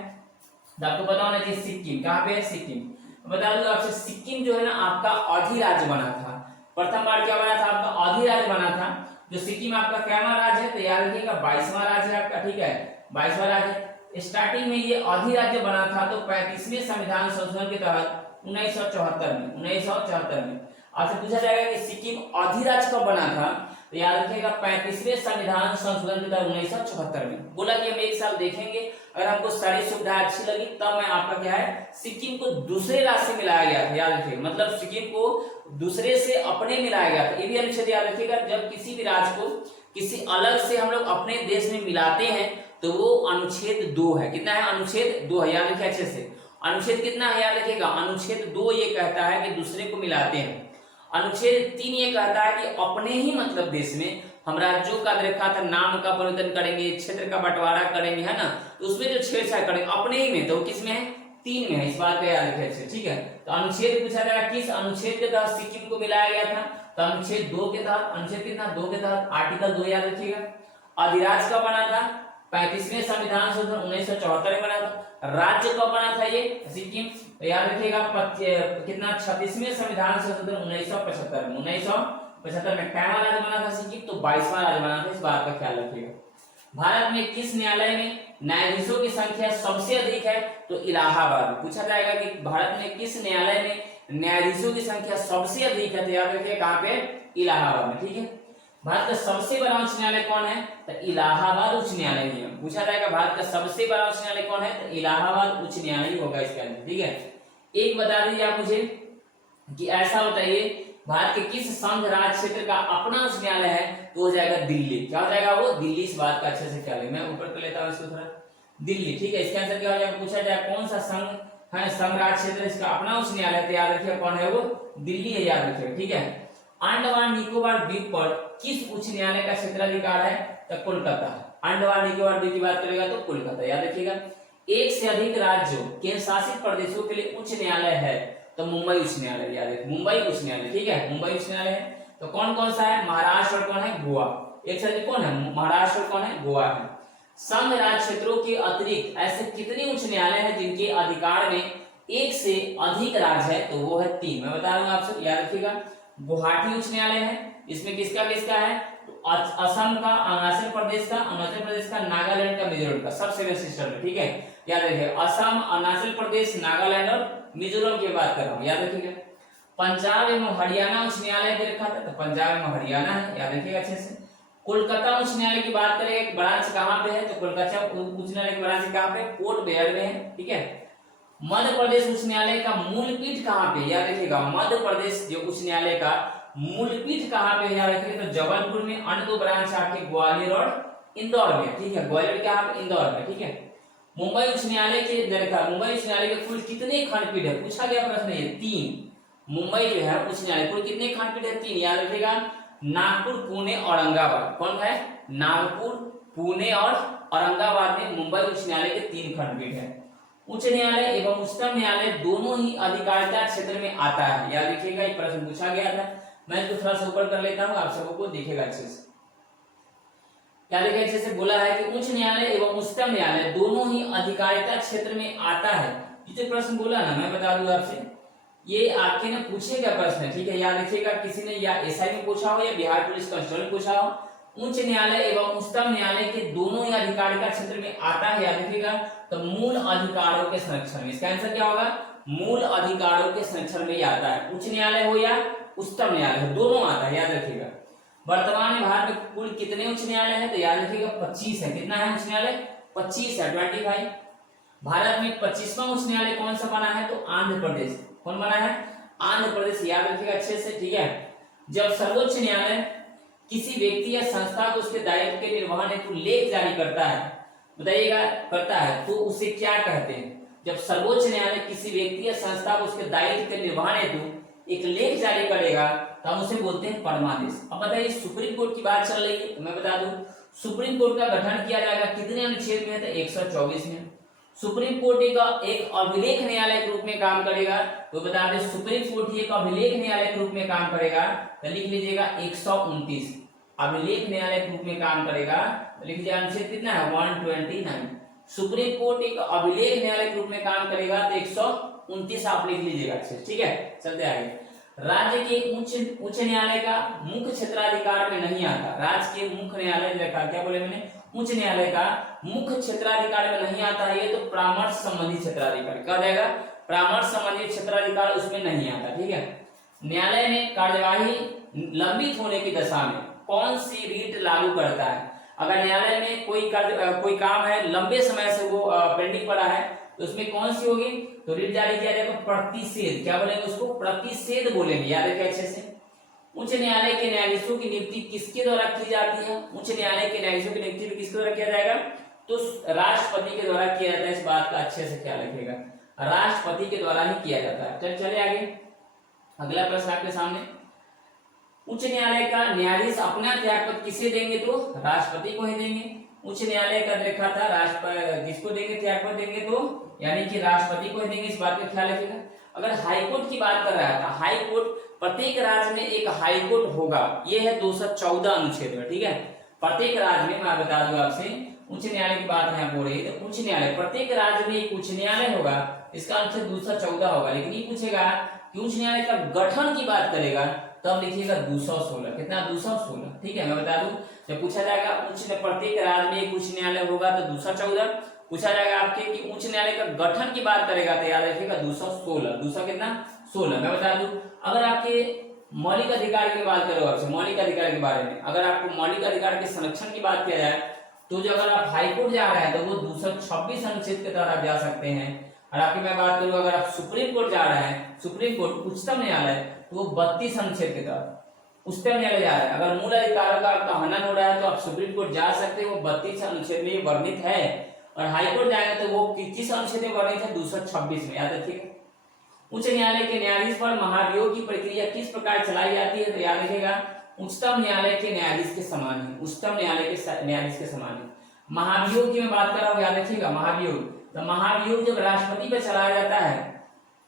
तो आपको पता होना चाहिए सिक्किम। कहाँ पे है? सिक्किम। बता दूं आपसे, सिक्किम जो है ना आपका अधिराज्य बना था। प्रथम बार क्या बना था? आपका अधिराज्य बना था। जो सिक्किम आपका कैमा राज्य है, तो याद रखिएगा 22वां राज्य है आपका, ठीक है, 22वां राज्य। स्टार्टिंग में ये अधिराज्य बना था तो 35वें संविधान संशोधन के तहत 1974 में आपसे पूछा जाएगा कि सिक्किम अधिराज्य कब बना था, तो याद रखिएगा 35वें संविधान संशोधन के तहत 1974 में। बोला कि हम एक साल देखेंगे, अगर हमको सारी सुविधाएं अच्छी लगी तब मैं आपका क्या है, सिक्किम को दूसरे राज्य से मिलाया गया था। याद रखिएगा, मतलब सिक्किम को दूसरे से अपने मिलाया गया था। ये भी अनुच्छेद याद रखिएगा, जब किसी भी राज्य को किसी अलग से हम लोग अपने देश में मिलाते हैं तो वो अनुच्छेद 2 है। कितना है? अनुच्छेद 2 है। याद रखिए अच्छे से, अनुच्छेद कितना है? याद रखिएगा अनुच्छेद 2 ये कहता है कि दूसरे को मिलाते हैं। अनुच्छेद 3 ये कहता है कि अपने ही मतलब देश में हम राज्यों का रेखा था नाम का परिवर्तन करेंगे, क्षेत्र का बंटवारा करेंगे, है ना, तो उसमें जो छेड़छाड़ करेंगे अपने ही में, तो किस में है? 3 में है। इस बात को याद रखिए अच्छे, ठीक है। तो अनुच्छेद पूछा जाएगा किस अनुच्छेद के तहत सिक्किम को मिलाया गया था, तो अनुच्छेद 2 के तहत। अनुच्छेद कितना? 2 के तहत, आर्टिकल 2 याद रखिएगा। अधिराज्य कब बना था? 35वें संविधान संशोधन 1974 में बना था। राज्य कब बना था ये सिक्किम, तो याद रखिएगा कितना? 36वें संविधान संशोधन 1975 में। 1975 में कैमा राज्य बना था सिक्किम, तो 22वां राज्य बना था। इस बात का ख्याल रखिएगा। भारत में किस न्यायालय में न्यायाधीशों की संख्या सबसे अधिक है, तो इलाहाबाद। पूछा जाएगा कि भारत में किस न्यायालय में न्यायाधीशों की संख्या सबसे अधिक है, तो याद रखिए कहाँ पे? इलाहाबाद में, ठीक है। भारत का सबसे बड़ा उच्च न्यायालय कौन है, तो इलाहाबाद उच्च न्यायालय ही है। पूछा जाएगा भारत का सबसे बड़ा उच्च न्यायालय कौन है, तो इलाहाबाद उच्च न्यायालय होगा इसके अंदर, ठीक है। एक बता दीजिए आप मुझे कि ऐसा बताइए भारत के किस संघ राज्य क्षेत्र का अपना उच्च न्यायालय है, तो हो जाएगा दिल्ली। क्या हो जाएगा? वो दिल्ली। इस बात का अच्छे से ख्याल है, मैं ऊपर कर लेता हूँ इसको थोड़ा, दिल्ली, ठीक है। इसके आंसर क्या हो जाएगा? पूछा जाए कौन सा संघ है, संघ राज्य क्षेत्र इसका अपना उच्च न्यायालय, तो याद रखिए कौन है? वो दिल्ली है, याद रखिएगा, ठीक है। अंडमान निकोबार द्वीप पर किस उच्च न्यायालय का क्षेत्राधिकार है, तो कोलकाता। अंडमान निकोबार द्वीप की बात करेगा तो कोलकाता, याद रखिएगा। एक से अधिक राज्यों केंद्र शासित प्रदेशों के लिए उच्च न्यायालय है, तो मुंबई उच्च न्यायालय, याद रखिए मुंबई उच्च न्यायालय, ठीक है, मुंबई उच्च न्यायालय है। तो कौन कौन सा है, महाराष्ट्र और कौन है, गोवा। एक साथ कौन है, महाराष्ट्र और कौन है, गोवा है। संघ राज्य क्षेत्रों के अतिरिक्त ऐसे कितने उच्च न्यायालय हैं जिनके अधिकार में एक से अधिक राज्य है, तो वो है 3। मैं बता रहा हूँ आपसे, याद रखिएगा। गुवाहाटी उच्च न्यायालय है, इसमें किसका किसका है, तो असम का, अरुणाचल प्रदेश का, नागालैंड का, मिजोरम का, सब 7 सिस्टर में, ठीक है। याद रखिए असम, अरुणाचल प्रदेश, नागालैंड और मिजोरम की बात कर रहा हूँ, याद रखिएगा। पंजाब एवं हरियाणा उच्च न्यायालय के रखा था, तो पंजाब एवं हरियाणा है, याद रखिएगा अच्छे से। कोलकाता उच्च न्यायालय की बात करें, ब्रांच कहाँ पे है, तो कोलकाता उच्च न्यायालय की ब्रांच कहाँ पे, पोर्ट ब्लेयर में है, ठीक है। मध्य प्रदेश उच्च न्यायालय का मूल पीठ कहाँ पे, याद रखिएगा। मध्य प्रदेश जो उच्च न्यायालय का मूल पीठ कहाँ पे, याद रखिएगा, तो जबलपुर में। अन्य 2 ब्रांच आपके ग्वालियर और इंदौर में, ठीक है, ग्वालियर के आप इंदौर में, ठीक है। मुंबई उच्च न्यायालय के दरकार, मुंबई उच्च न्यायालय के कुल कितने खंडपीठ है, पूछा गया प्रश्न ये 3। मुंबई जो है उच्च न्यायालय कुल कितने खंडपीठ है, 3, याद रखिएगा। नागपुर, पुणे, औरंगाबाद, कौन है, नागपुर, पुणे और औरंगाबाद में मुंबई उच्च न्यायालय के 3 खंडपीठ है। उच्च न्यायालय एवं उच्चतम न्यायालय दोनों ही अधिकारिता क्षेत्र में आता है, याद रखिएगा, ये प्रश्न पूछा गया था। मैं इसको थोड़ा सा ऊपर कर लेता हूं, आप सबको दिखेगा अच्छे से। क्या देखिए अच्छे से बोला है कि उच्च न्यायालय एवं उच्चतम न्यायालय दोनों ही अधिकारिता क्षेत्र में आता है। जो प्रश्न बोला ना, मैं बता दूं आपसे, ये आपके ना पूछे गया प्रश्न है, ठीक है, याद रखिएगा। किसी ने या एसआई में पूछा हो या बिहार पुलिस कांस्टेबल में पूछा हो, उच्च न्यायालय एवं उच्चतम न्यायालय के दोनों ही अधिकारिता क्षेत्र में आता है, याद रखिएगा। तो मूल अधिकारों के संरक्षण में, इसका आंसर क्या होगा, मूल अधिकारों के संरक्षण में आता है। उच्च न्यायालय हो या उच्चतम न्यायालय हो, दोनों आता है, याद रखिएगा। वर्तमान में भारत में कुल कितने उच्च न्यायालय है, तो याद रखिएगा 25 है। कितना है उच्च न्यायालय, 25 है, 25। भारत में 25वां उच्च न्यायालय कौन सा बना है, तो आंध्र प्रदेश। कौन बना है, आंध्र प्रदेश, याद रखिएगा अच्छे से, ठीक है। जब सर्वोच्च न्यायालय किसी व्यक्ति या संस्था को उसके दायित्व के निर्वहन हेतु लेख जारी करता है, बताइएगा, करता है, तो उसे क्या कहते हैं। जब सर्वोच्च न्यायालय किसी व्यक्ति या संस्था को उसके दायित्व के निर्वहन हेतु एक लेख जारी करेगा, तो हम उसे बोलते हैं परमादेश। अब बताइए, सुप्रीम कोर्ट की बात चल रही है, तो मैं बता दूं, सुप्रीम कोर्ट का गठन किया जाएगा कितने अनुच्छेद में, तो 124 में। सुप्रीम कोर्ट एक अभिलेख न्यायालय के रूप में काम करेगा, तो बता दें सुप्रीम कोर्ट एक अभिलेख न्यायालय के रूप में काम करेगा, तो लिख लीजिएगा 129। अभिलेख न्यायालय के रूप में काम करेगा, तो लिख लीजिए अनुच्छेद कितना है, 129। सुप्रीम कोर्ट एक अभिलेख न्यायालय के रूप में काम करेगा, तो 129 आप लिख लीजिएगा अच्छे, ठीक है। चलते आगे। राज्य के उच्च न्यायालय का मुख्य क्षेत्राधिकार में नहीं आता। राज्य के मुख्य न्यायालय का, क्या बोले मैंने, उच्च न्यायालय का मुख्य क्षेत्राधिकार में नहीं आता है, ये तो परामर्श संबंधी क्षेत्राधिकार कहा जाएगा। परामर्श संबंधी क्षेत्राधिकार उसमें नहीं आता, ठीक है। न्यायालय में कार्यवाही लंबित होने की दशा में कौन सी रीट लागू करता है। अगर न्यायालय में कोई काम है, लंबे समय से वो पेंडिंग पड़ा है, तो उसमें कौन सी होगी, तो रीट जारी किया जाएगा प्रतिषेध। क्या बोलेंगे उसको, प्रतिषेध बोलेंगे, याद रखिए अच्छे से। उच्च न्यायालय के न्यायाधीशों की नियुक्ति किसके द्वारा की जाती है, उच्च न्यायालय के न्यायाधीशों की नियुक्ति किसके द्वारा किया जाएगा, तो राष्ट्रपति के द्वारा किया जाता है। इस बात का अच्छे से ख्याल रखिएगा, राष्ट्रपति के द्वारा ही किया जाता है। चलिए आगे, अगला प्रश्न आपके सामने। उच्च न्यायालय का न्यायाधीश अपना त्यागपत्र किसे देंगे, तो राष्ट्रपति को ही देंगे। उच्च न्यायालय का देखा था, राष्ट्रपति किसको देंगे, त्यागपत्र देंगे, तो यानी कि राष्ट्रपति को ही देंगे। इस बात का ख्याल रखिएगा। अगर हाईकोर्ट की बात कर रहा था, हाईकोर्ट, प्रत्येक राज्य में एक हाईकोर्ट होगा, ये है 214 अनुच्छेद में, ठीक है। प्रत्येक राज्य में, मैं बता दूं आपसे, उच्च न्यायालय की बात यहाँ हो रही है, तो उच्च न्यायालय, प्रत्येक राज्य में एक उच्च न्यायालय होगा, इसका अनुच्छेद 214 होगा। लेकिन ये पूछेगा कि उच्च न्यायालय का गठन की बात करेगा, तब लिखिएगा 216। कितना, 216, ठीक है। मैं बता दूं, जब पूछा जाएगा प्रत्येक राज्य में एक उच्च न्यायालय होगा, तो 214। पूछा जाएगा आपके कि उच्च न्यायालय का गठन की बात करेगा, तो याद रखिएगा 216। 200 कितना, 16। मैं बता दूं, अगर आपके मौलिक अधिकार की बात करो, आपसे मौलिक अधिकार के बारे में, अगर आपको मौलिक अधिकार के संरक्षण की बात किया जाए, तो जो अगर आप हाईकोर्ट जा रहे हैं, तो वो 226 अनुच्छेद के तहत आप जा सकते हैं। और आपकी मैं बात करूं, अगर आप सुप्रीम कोर्ट जा रहे हैं, सुप्रीम कोर्ट उच्चतम न्यायालय, तो वो 32 अनुच्छेद के तहत उच्चतम न्यायालय जा रहे हैं। अगर मूल अधिकारों का आपका हनन हो रहा है, तो आप सुप्रीम कोर्ट जा सकते हैं, वो 32 अनुच्छेद में वर्णित है। और हाईकोर्ट जाएंगे तो वो किस अनुच्छेद में वर्णित है, 226 में, याद रखिएगा। उच्च न्यायालय के न्यायाधीश पर महाभियोग की प्रक्रिया किस प्रकार चलाई जाती है, तो याद रखिएगा उच्चतम न्यायालय के न्यायाधीश के समान है, उच्चतम न्यायालय के न्यायाधीश के समान है। महाभियोग की मैं बात कर रहा हूँ, याद रखिएगा महाभियोग। तो महाभियोग जब राष्ट्रपति पे चलाया जाता है,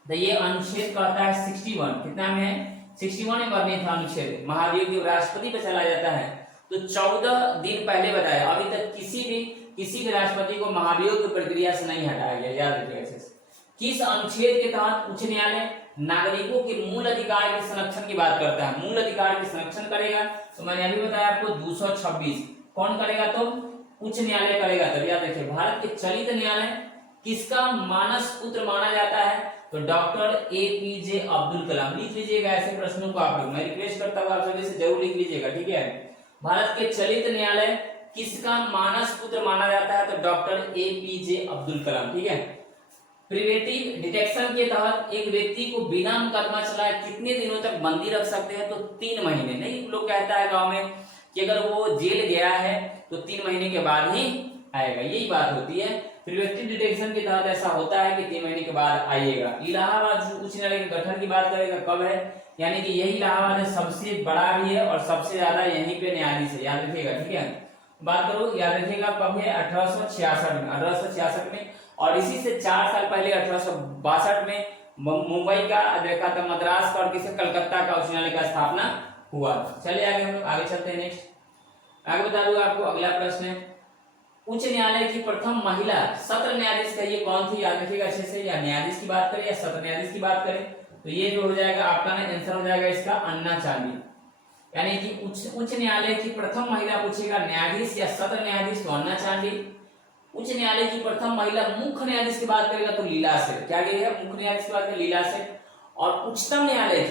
तो ये अनुच्छेद कहता है 61, कितना में है 61 में वर्णित था अनुच्छेद। महाभियोग जब राष्ट्रपति पे चला जाता है तो 14 दिन पहले बताया, अभी तक किसी भी राष्ट्रपति को महाभियोग की प्रक्रिया से नहीं हटाया गया, याद रखिएगा। किस अनुच्छेद के तहत उच्च न्यायालय नागरिकों के मूल अधिकार के संरक्षण की बात करता है? मूल अधिकार के संरक्षण करेगा, तो मैंने अभी बताया आपको 226 कौन करेगा? तो उच्च न्यायालय करेगा। तब याद रखिए, भारत के चलित न्यायालय किसका मानस पुत्र माना जाता है? तो डॉक्टर APJ अब्दुल कलाम। लिख लीजिएगा ऐसे प्रश्नों को आप लोग, मैं रिक्वेस्ट करता हूँ आप सभी से जरूर लिख लीजिएगा, ठीक है। भारत के चलित न्यायालय किसका मानस पुत्र माना जाता है? तो डॉक्टर APJ अब्दुल कलाम, ठीक है। प्रिवेंटिव डिटेक्शन के तहत एक व्यक्ति को बिना मुकदमा चलाए कितने दिनों तक बंदी रख सकते हैं? तो 3 महीने। नहीं, लोग कहता है गांव में कि अगर वो जेल गया है तो 3 महीने के बाद ही आएगा, यही बात होती है। प्रिवेंटिव डिटेक्शन के तहत ऐसा होता है कि 3 महीने के बाद आइएगा। इलाहाबाद उच्च न्यायालय के गठन की बात करेगा, कब है? यानी कि यही इलाहाबाद सबसे बड़ा भी है और सबसे ज्यादा यहीं पे न्यायाधीश है, याद रखिएगा, ठीक है। बात करो, याद रखिएगा कब है? 1866 में। और इसी से 4 साल पहले 1862 में मुंबई का देखा था, मद्रास का और किसी कलकत्ता का उच्च न्यायालय का स्थापना हुआ। चलिए आगे हम लोग आगे चलते हैं। नेक्स्ट आगे बता दूंगा आपको, अगला प्रश्न है उच्च न्यायालय की प्रथम महिला सत्र न्यायाधीश कहिए कौन थी? याद रखिएगा अच्छे से, या न्यायाधीश की बात करें या सत्र न्यायाधीश की बात करें, तो ये जो हो जाएगा आपका ना आंसर हो जाएगा इसका अन्ना चांदी। यानी कि उच्च न्यायालय की प्रथम महिला पूछेगा न्यायाधीश या सत्र न्यायाधीश, तो अन्ना चांदी। उच्च न्यायालय की प्रथम महिला मुख्य न्यायाधीश की बात करेगा तो लीला सेठ। क्या है? मुख्य न्यायाधीश की बात करें लीला सेठ। और उच्चतम न्यायालय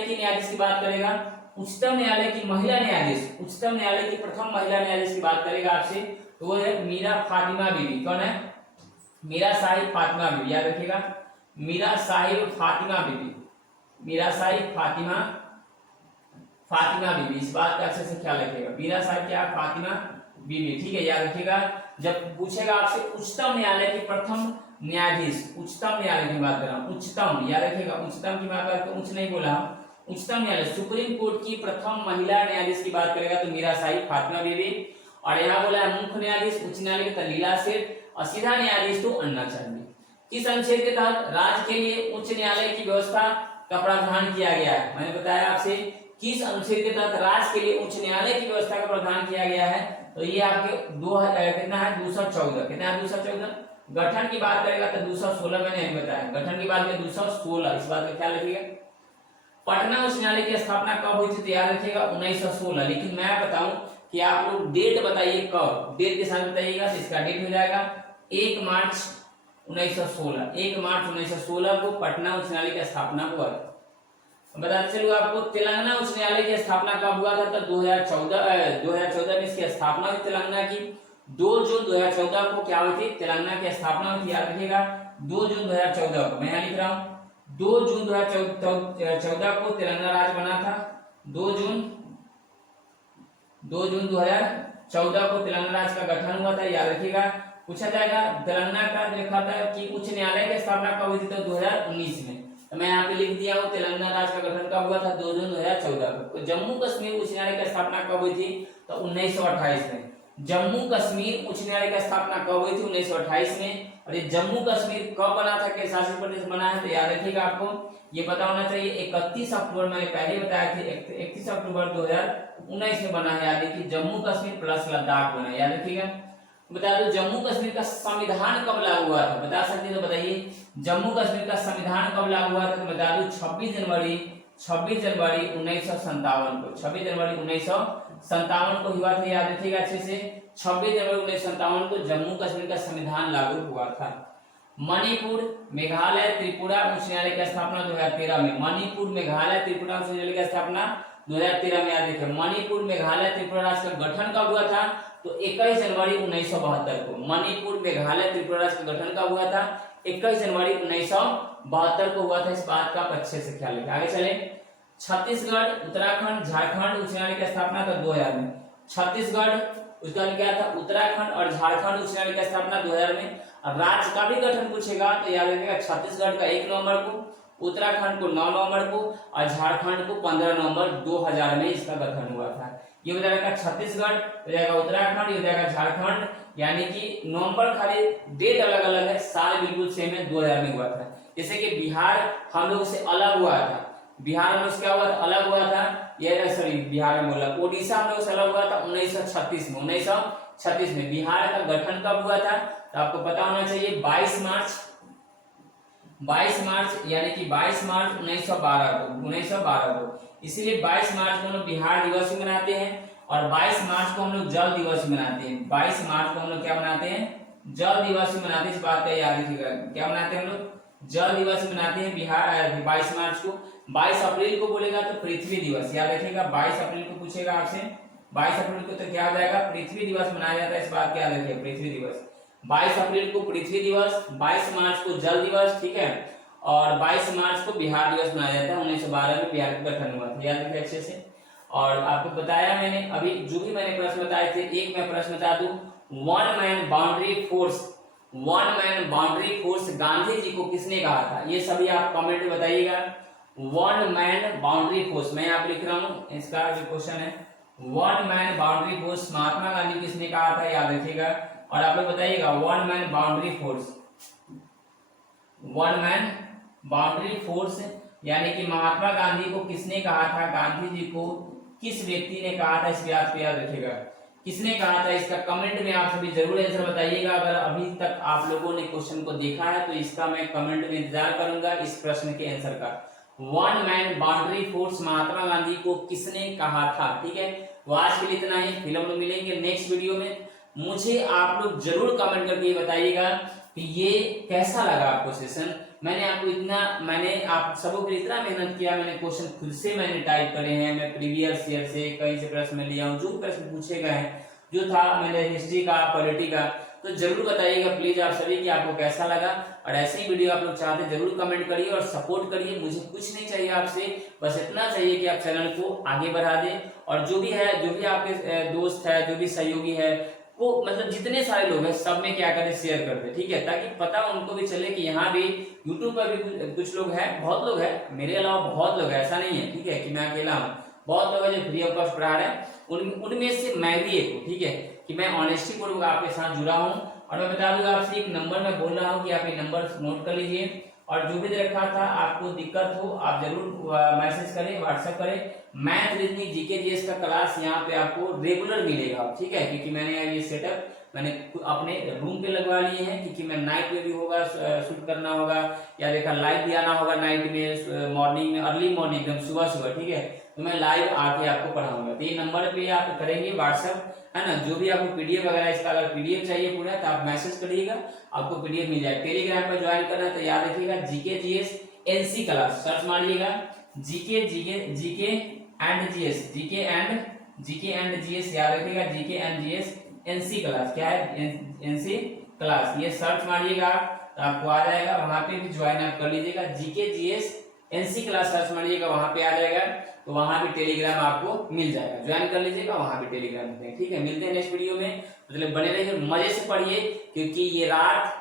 की न्यायाधीश की बात करेगा, उच्चतम न्यायालय की महिला न्यायाधीश, उच्चतम न्यायालय की प्रथम महिला न्यायाधीश की बात करेगा आपसे, तो वो है मीरा फातिमा बीबी। कौन है? मीरा साहिब फातिमा बीबी, याद रखिएगा, मीरा साहिब फातिमा बीबी, मीरा साहिब फातिमा बीबी, इस बात का अच्छे से ख्याल रखिएगा। मीरा साहिब क्या? फातिमा बीबी, ठीक है, याद रखिएगा। जब पूछेगा आपसे उच्चतम न्यायालय के प्रथम न्यायाधीश, उच्चतम न्यायालय की बात कर रहा हूं, उच्चतम, याद रखिएगा, उच्चतम की बात करके उच्च नहीं बोला, उच्चतम न्यायालय सुप्रीम कोर्ट की प्रथम महिला न्यायाधीश की बात करेगा तो मीरा साहिब फातिमा बीबी। और यहाँ बोला है मुख्य न्यायाधीश उच्च न्यायालय के लीला सेठ, और सीधा न्यायाधीश तो अन्ना चांदी। किस अनुच्छेद के तहत राज्य के लिए उच्च न्यायालय की व्यवस्था का प्रावधान किया गया है? मैंने बताया आपसे किस अनुच्छेद के तहत राज्य के लिए उच्च न्यायालय की व्यवस्था का प्रावधान किया गया है, तो ये आपके कितना है? 214। कितना है? 214। गठन की बात करेगा तो 216 मैंने नहीं बताया, गठन की बात करें 216, इस बात का ख्याल रखिएगा। पटना उच्च न्यायालय की स्थापना कब हुई थी? तो याद रखिएगा 1916। लेकिन मैं बताऊं कि आप लोग डेट बताइए कब, डेट के साथ बताइएगा, तो इसका डेट हो जाएगा 1 मार्च 1916। 1 मार्च 1916 को पटना उच्च न्यायालय की स्थापना हुआ। बताते चलूँ आपको, तेलंगाना उच्च न्यायालय की स्थापना कब हुआ था? तो 2014 में इसकी स्थापना हुई तेलंगाना की। 2 जून 2014 को क्या हुई थी? तेलंगाना की स्थापना हुई थी, याद रखिएगा 2 जून 2014 को। मैं यहाँ लिख रहा हूँ 2 जून 2014 को तेलंगाना राज्य बना था। 2 जून 2014 को तेलंगाना राज्य का गठन हुआ था, याद रखिएगा। पूछा जाएगा तेलंगाना का देखा था कि उच्च न्यायालय की स्थापना कब हुई थी? तो 2019 में। तो मैं यहाँ पे लिख दिया हूँ तेलंगाना राज्य का गठन कब हुआ था? 2 जून 2014 को। तो जम्मू कश्मीर उच्च न्यायालय की स्थापना कब हुई थी? तो 1928 में। जम्मू कश्मीर उच्च न्यायालय की स्थापना कब हुई थी? 1928 में। और ये जम्मू कश्मीर कब बना था, किस शासित प्रदेश बना है? तो याद रखिएगा, आपको ये पता होना चाहिए। 31 अक्टूबर मैंने पहले बताया था, 31 अक्टूबर 2019 में बना है, याद रखिए, जम्मू कश्मीर प्लस लद्दाख बना है, याद रखिएगा। बता दो जम्मू कश्मीर का संविधान कब लागू हुआ था? बता सकते हैं तो बताइए। जम्मू कश्मीर का संविधान कब लागू हुआ था? तो बता दो 26 जनवरी 1957 को। 26 जनवरी 1957 को हुआ था, याद रखिएगा अच्छे से। 26 जनवरी 1957 को जम्मू कश्मीर का संविधान लागू हुआ था। मणिपुर, मेघालय, त्रिपुरा उच्च न्यायालय की स्थापना 2013 में। मणिपुर, मेघालय, त्रिपुरा उच्च न्यायालय की स्थापना 2013 में, याद रखिए। मणिपुर, मेघालय, त्रिपुरा राज्य का गठन कब हुआ था? तो 21 जनवरी 1972 को। मणिपुर, मेघालय, त्रिपुरा राज्य का गठन कब हुआ था? 21 जनवरी 1972 को हुआ था। इस बात का अच्छे से ख्याल रखें। आगे चले। छत्तीसगढ़, उत्तराखंड, झारखंड उच्च न्यायालय की स्थापना तो 2000 में। छत्तीसगढ़ उसका क्या था? उत्तराखंड और झारखंड उच्च न्यायालय की स्थापना 2000 में। और राज्य का भी गठन पूछेगा तो याद रखिएगा, छत्तीसगढ़ का 1 नवंबर को, उत्तराखंड को 9 नवंबर को और झारखंड को 15 नवंबर 2000 में इसका गठन हुआ था। ये हो जाएगा छत्तीसगढ़, हो जाएगा उत्तराखंड, ये हो जाएगा झारखंड, यानी कि नवंबर खाली डेट अलग अलग है, साल बिल्कुल सेम है, 2000 में हुआ था। जैसे कि बिहार हम लोग से अलग हुआ था, बिहार हम लोग से क्या हुआ था, अलग हुआ था, ये सॉरी बिहार में बोला, ओडिशा हम लोग से अलग हुआ था 1936 में। 1936 में बिहार का गठन कब हुआ था, तो आपको पता होना चाहिए 22 मार्च यानी कि 22 मार्च 1912 को। इसीलिए 22 मार्च को हम लोग बिहार दिवस भी मनाते हैं और 22 मार्च को हम लोग जल दिवस भी मनाते हैं। 22 मार्च को हम लोग क्या मनाते हैं, जल दिवस भी मनाते हैं। इस बात का याद रखिएगा, क्या मनाते हैं हम लोग, जल दिवस मनाते हैं बिहार 22 मार्च को। 22 अप्रैल को बोलेगा तो पृथ्वी दिवस, याद रखिएगा 22 अप्रैल को पूछेगा आपसे, 22 अप्रैल को तो क्या हो जाएगा, पृथ्वी दिवस मनाया जाता है, इस बात का याद रखिए, पृथ्वी दिवस। 22 अप्रैल को पृथ्वी दिवस, 22 मार्च को जल दिवस, ठीक है, और 22 मार्च को बिहार दिवस मनाया जाता है। 1912 में बिहार का गठन हुआ था, याद रखिए अच्छे से। और आपको बताया मैंने अभी जो भी मैंने प्रश्न बताए थे, एक मैं प्रश्न बता दूं, one man boundary force Gandhi ji को किसने कहा था, ये सभी आप कमेंट में बताइएगा। वन मैन बाउंड्री फोर्स, मैं आप लिख रहा हूं, इसका जो क्वेश्चन है one man boundary force Mahatma Gandhi किसने कहा था, याद रखिएगा। और आप लोग बताइएगा वन मैन बाउंड्री फोर्स यानी कि महात्मा गांधी को किसने कहा था, गांधी जी को किस व्यक्ति ने कहा था, इस बात को याद रखिएगा, किसने कहा था, इसका कमेंट में आप सभी जरूर आंसर बताइएगा। अगर अभी तक आप लोगों ने क्वेश्चन को देखा है तो इसका मैं कमेंट में इंतजार करूंगा इस प्रश्न के आंसर का। One man boundary force Mahatma Gandhi को किसने कहा था, ठीक है। तो आज के लिए इतना ही, फिर हम लोग मिलेंगे नेक्स्ट वीडियो में। मुझे आप लोग जरूर कमेंट करके ये बताइएगा कि ये कैसा लगा आपको सेशन। मैंने आप सबों के लिए इतना मेहनत किया, मैंने क्वेश्चन खुद से मैंने टाइप करे हैं, मैं प्रीवियस ईयर से कहीं से प्रश्न में लिया हूँ, जो प्रश्न पूछे गए हैं, जो था मैंने हिस्ट्री का, पॉलिटी का, तो जरूर बताइएगा प्लीज आप सभी कि आपको कैसा लगा। और ऐसे ही वीडियो आप लोग चाहते जरूर कमेंट करिए और सपोर्ट करिए। मुझे कुछ नहीं चाहिए आपसे, बस इतना चाहिए कि आप चैनल को आगे बढ़ा दें। और जो भी आपके दोस्त है, जो भी सहयोगी है, वो मतलब जितने सारे लोग हैं सब में क्या करें, शेयर कर दे, ठीक है, ताकि पता उनको भी चले कि यहाँ भी यूट्यूब पर भी कुछ लोग हैं, बहुत लोग हैं, मेरे अलावा बहुत लोग हैं, ऐसा नहीं है, ठीक है, कि मैं अकेला हूँ। बहुत लोग हैं जो फ्री ऑफ कॉस्ट पढ़ा रहे हैं, उनमें से मैं भी एक हूँ, ठीक है, कि मैं ऑनेस्टी पूर्वक आपके साथ जुड़ा हूँ। और मैं बता दूंगा आपसे एक नंबर मैं बोल रहा हूँ कि आप ये नंबर नोट कर लीजिए। और जो भी रखा था, आपको दिक्कत हो आप जरूर मैसेज करें, व्हाट्सएप करें। मैथ, रीजनिंग, जीके, जीएस का क्लास यहाँ पे आपको रेगुलर मिलेगा, ठीक है, क्योंकि मैंने ये सेटअप मैंने अपने रूम पे लगवा लिए हैं, क्योंकि मैं नाइट में भी होगा, शूट करना होगा, या देखा लाइव भी आना होगा नाइट में, मॉर्निंग में, अर्ली मॉर्निंग एकदम सुबह, ठीक है, तो मैं लाइव आके आपको पढ़ाऊंगा। तो ये नंबर पे आप करेंगे व्हाट्सएप, है ना। जो भी आपको पीडीएफ वगैरह, इसका अगर पीडीएफ चाहिए पूरा तो आप मैसेज करिएगा, आपको पीडीएफ मिल जाएगा। टेलीग्राम पर ज्वाइन करना है तो याद रखिएगा GK GS NC class search मारिएगा, जीके एंड जीएस, याद रखिएगा GK and GS NC class, क्या है एनसी क्लास, ये सर्च मारिएगा तो आपको आ जाएगा, वहां पे भी ज्वाइन आप कर लीजिएगा। GK GS NC class search मारिएगा, वहां पे आ जाएगा, तो वहां भी टेलीग्राम आपको मिल जाएगा, ज्वाइन कर लीजिएगा, वहां भी टेलीग्राम मिलते हैं, ठीक है। मिलते हैं नेक्स्ट वीडियो में, मतलब बने रहिए, मजे से पढ़िए, क्योंकि ये रात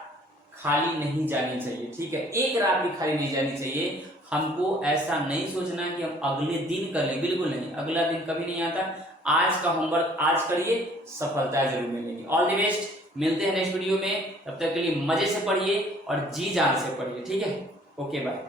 खाली नहीं जानी चाहिए, ठीक है, एक रात भी खाली नहीं जानी चाहिए। हमको ऐसा नहीं सोचना कि हम अगले दिन कर लें, बिल्कुल नहीं, अगला दिन कभी नहीं आता। आज का होमवर्क आज करिए, सफलता जरूर मिलेगी। ऑल द बेस्ट, मिलते हैं नेक्स्ट वीडियो में, तब तक के लिए मजे से पढ़िए और जी जान से पढ़िए, ठीक है, ओके बाय।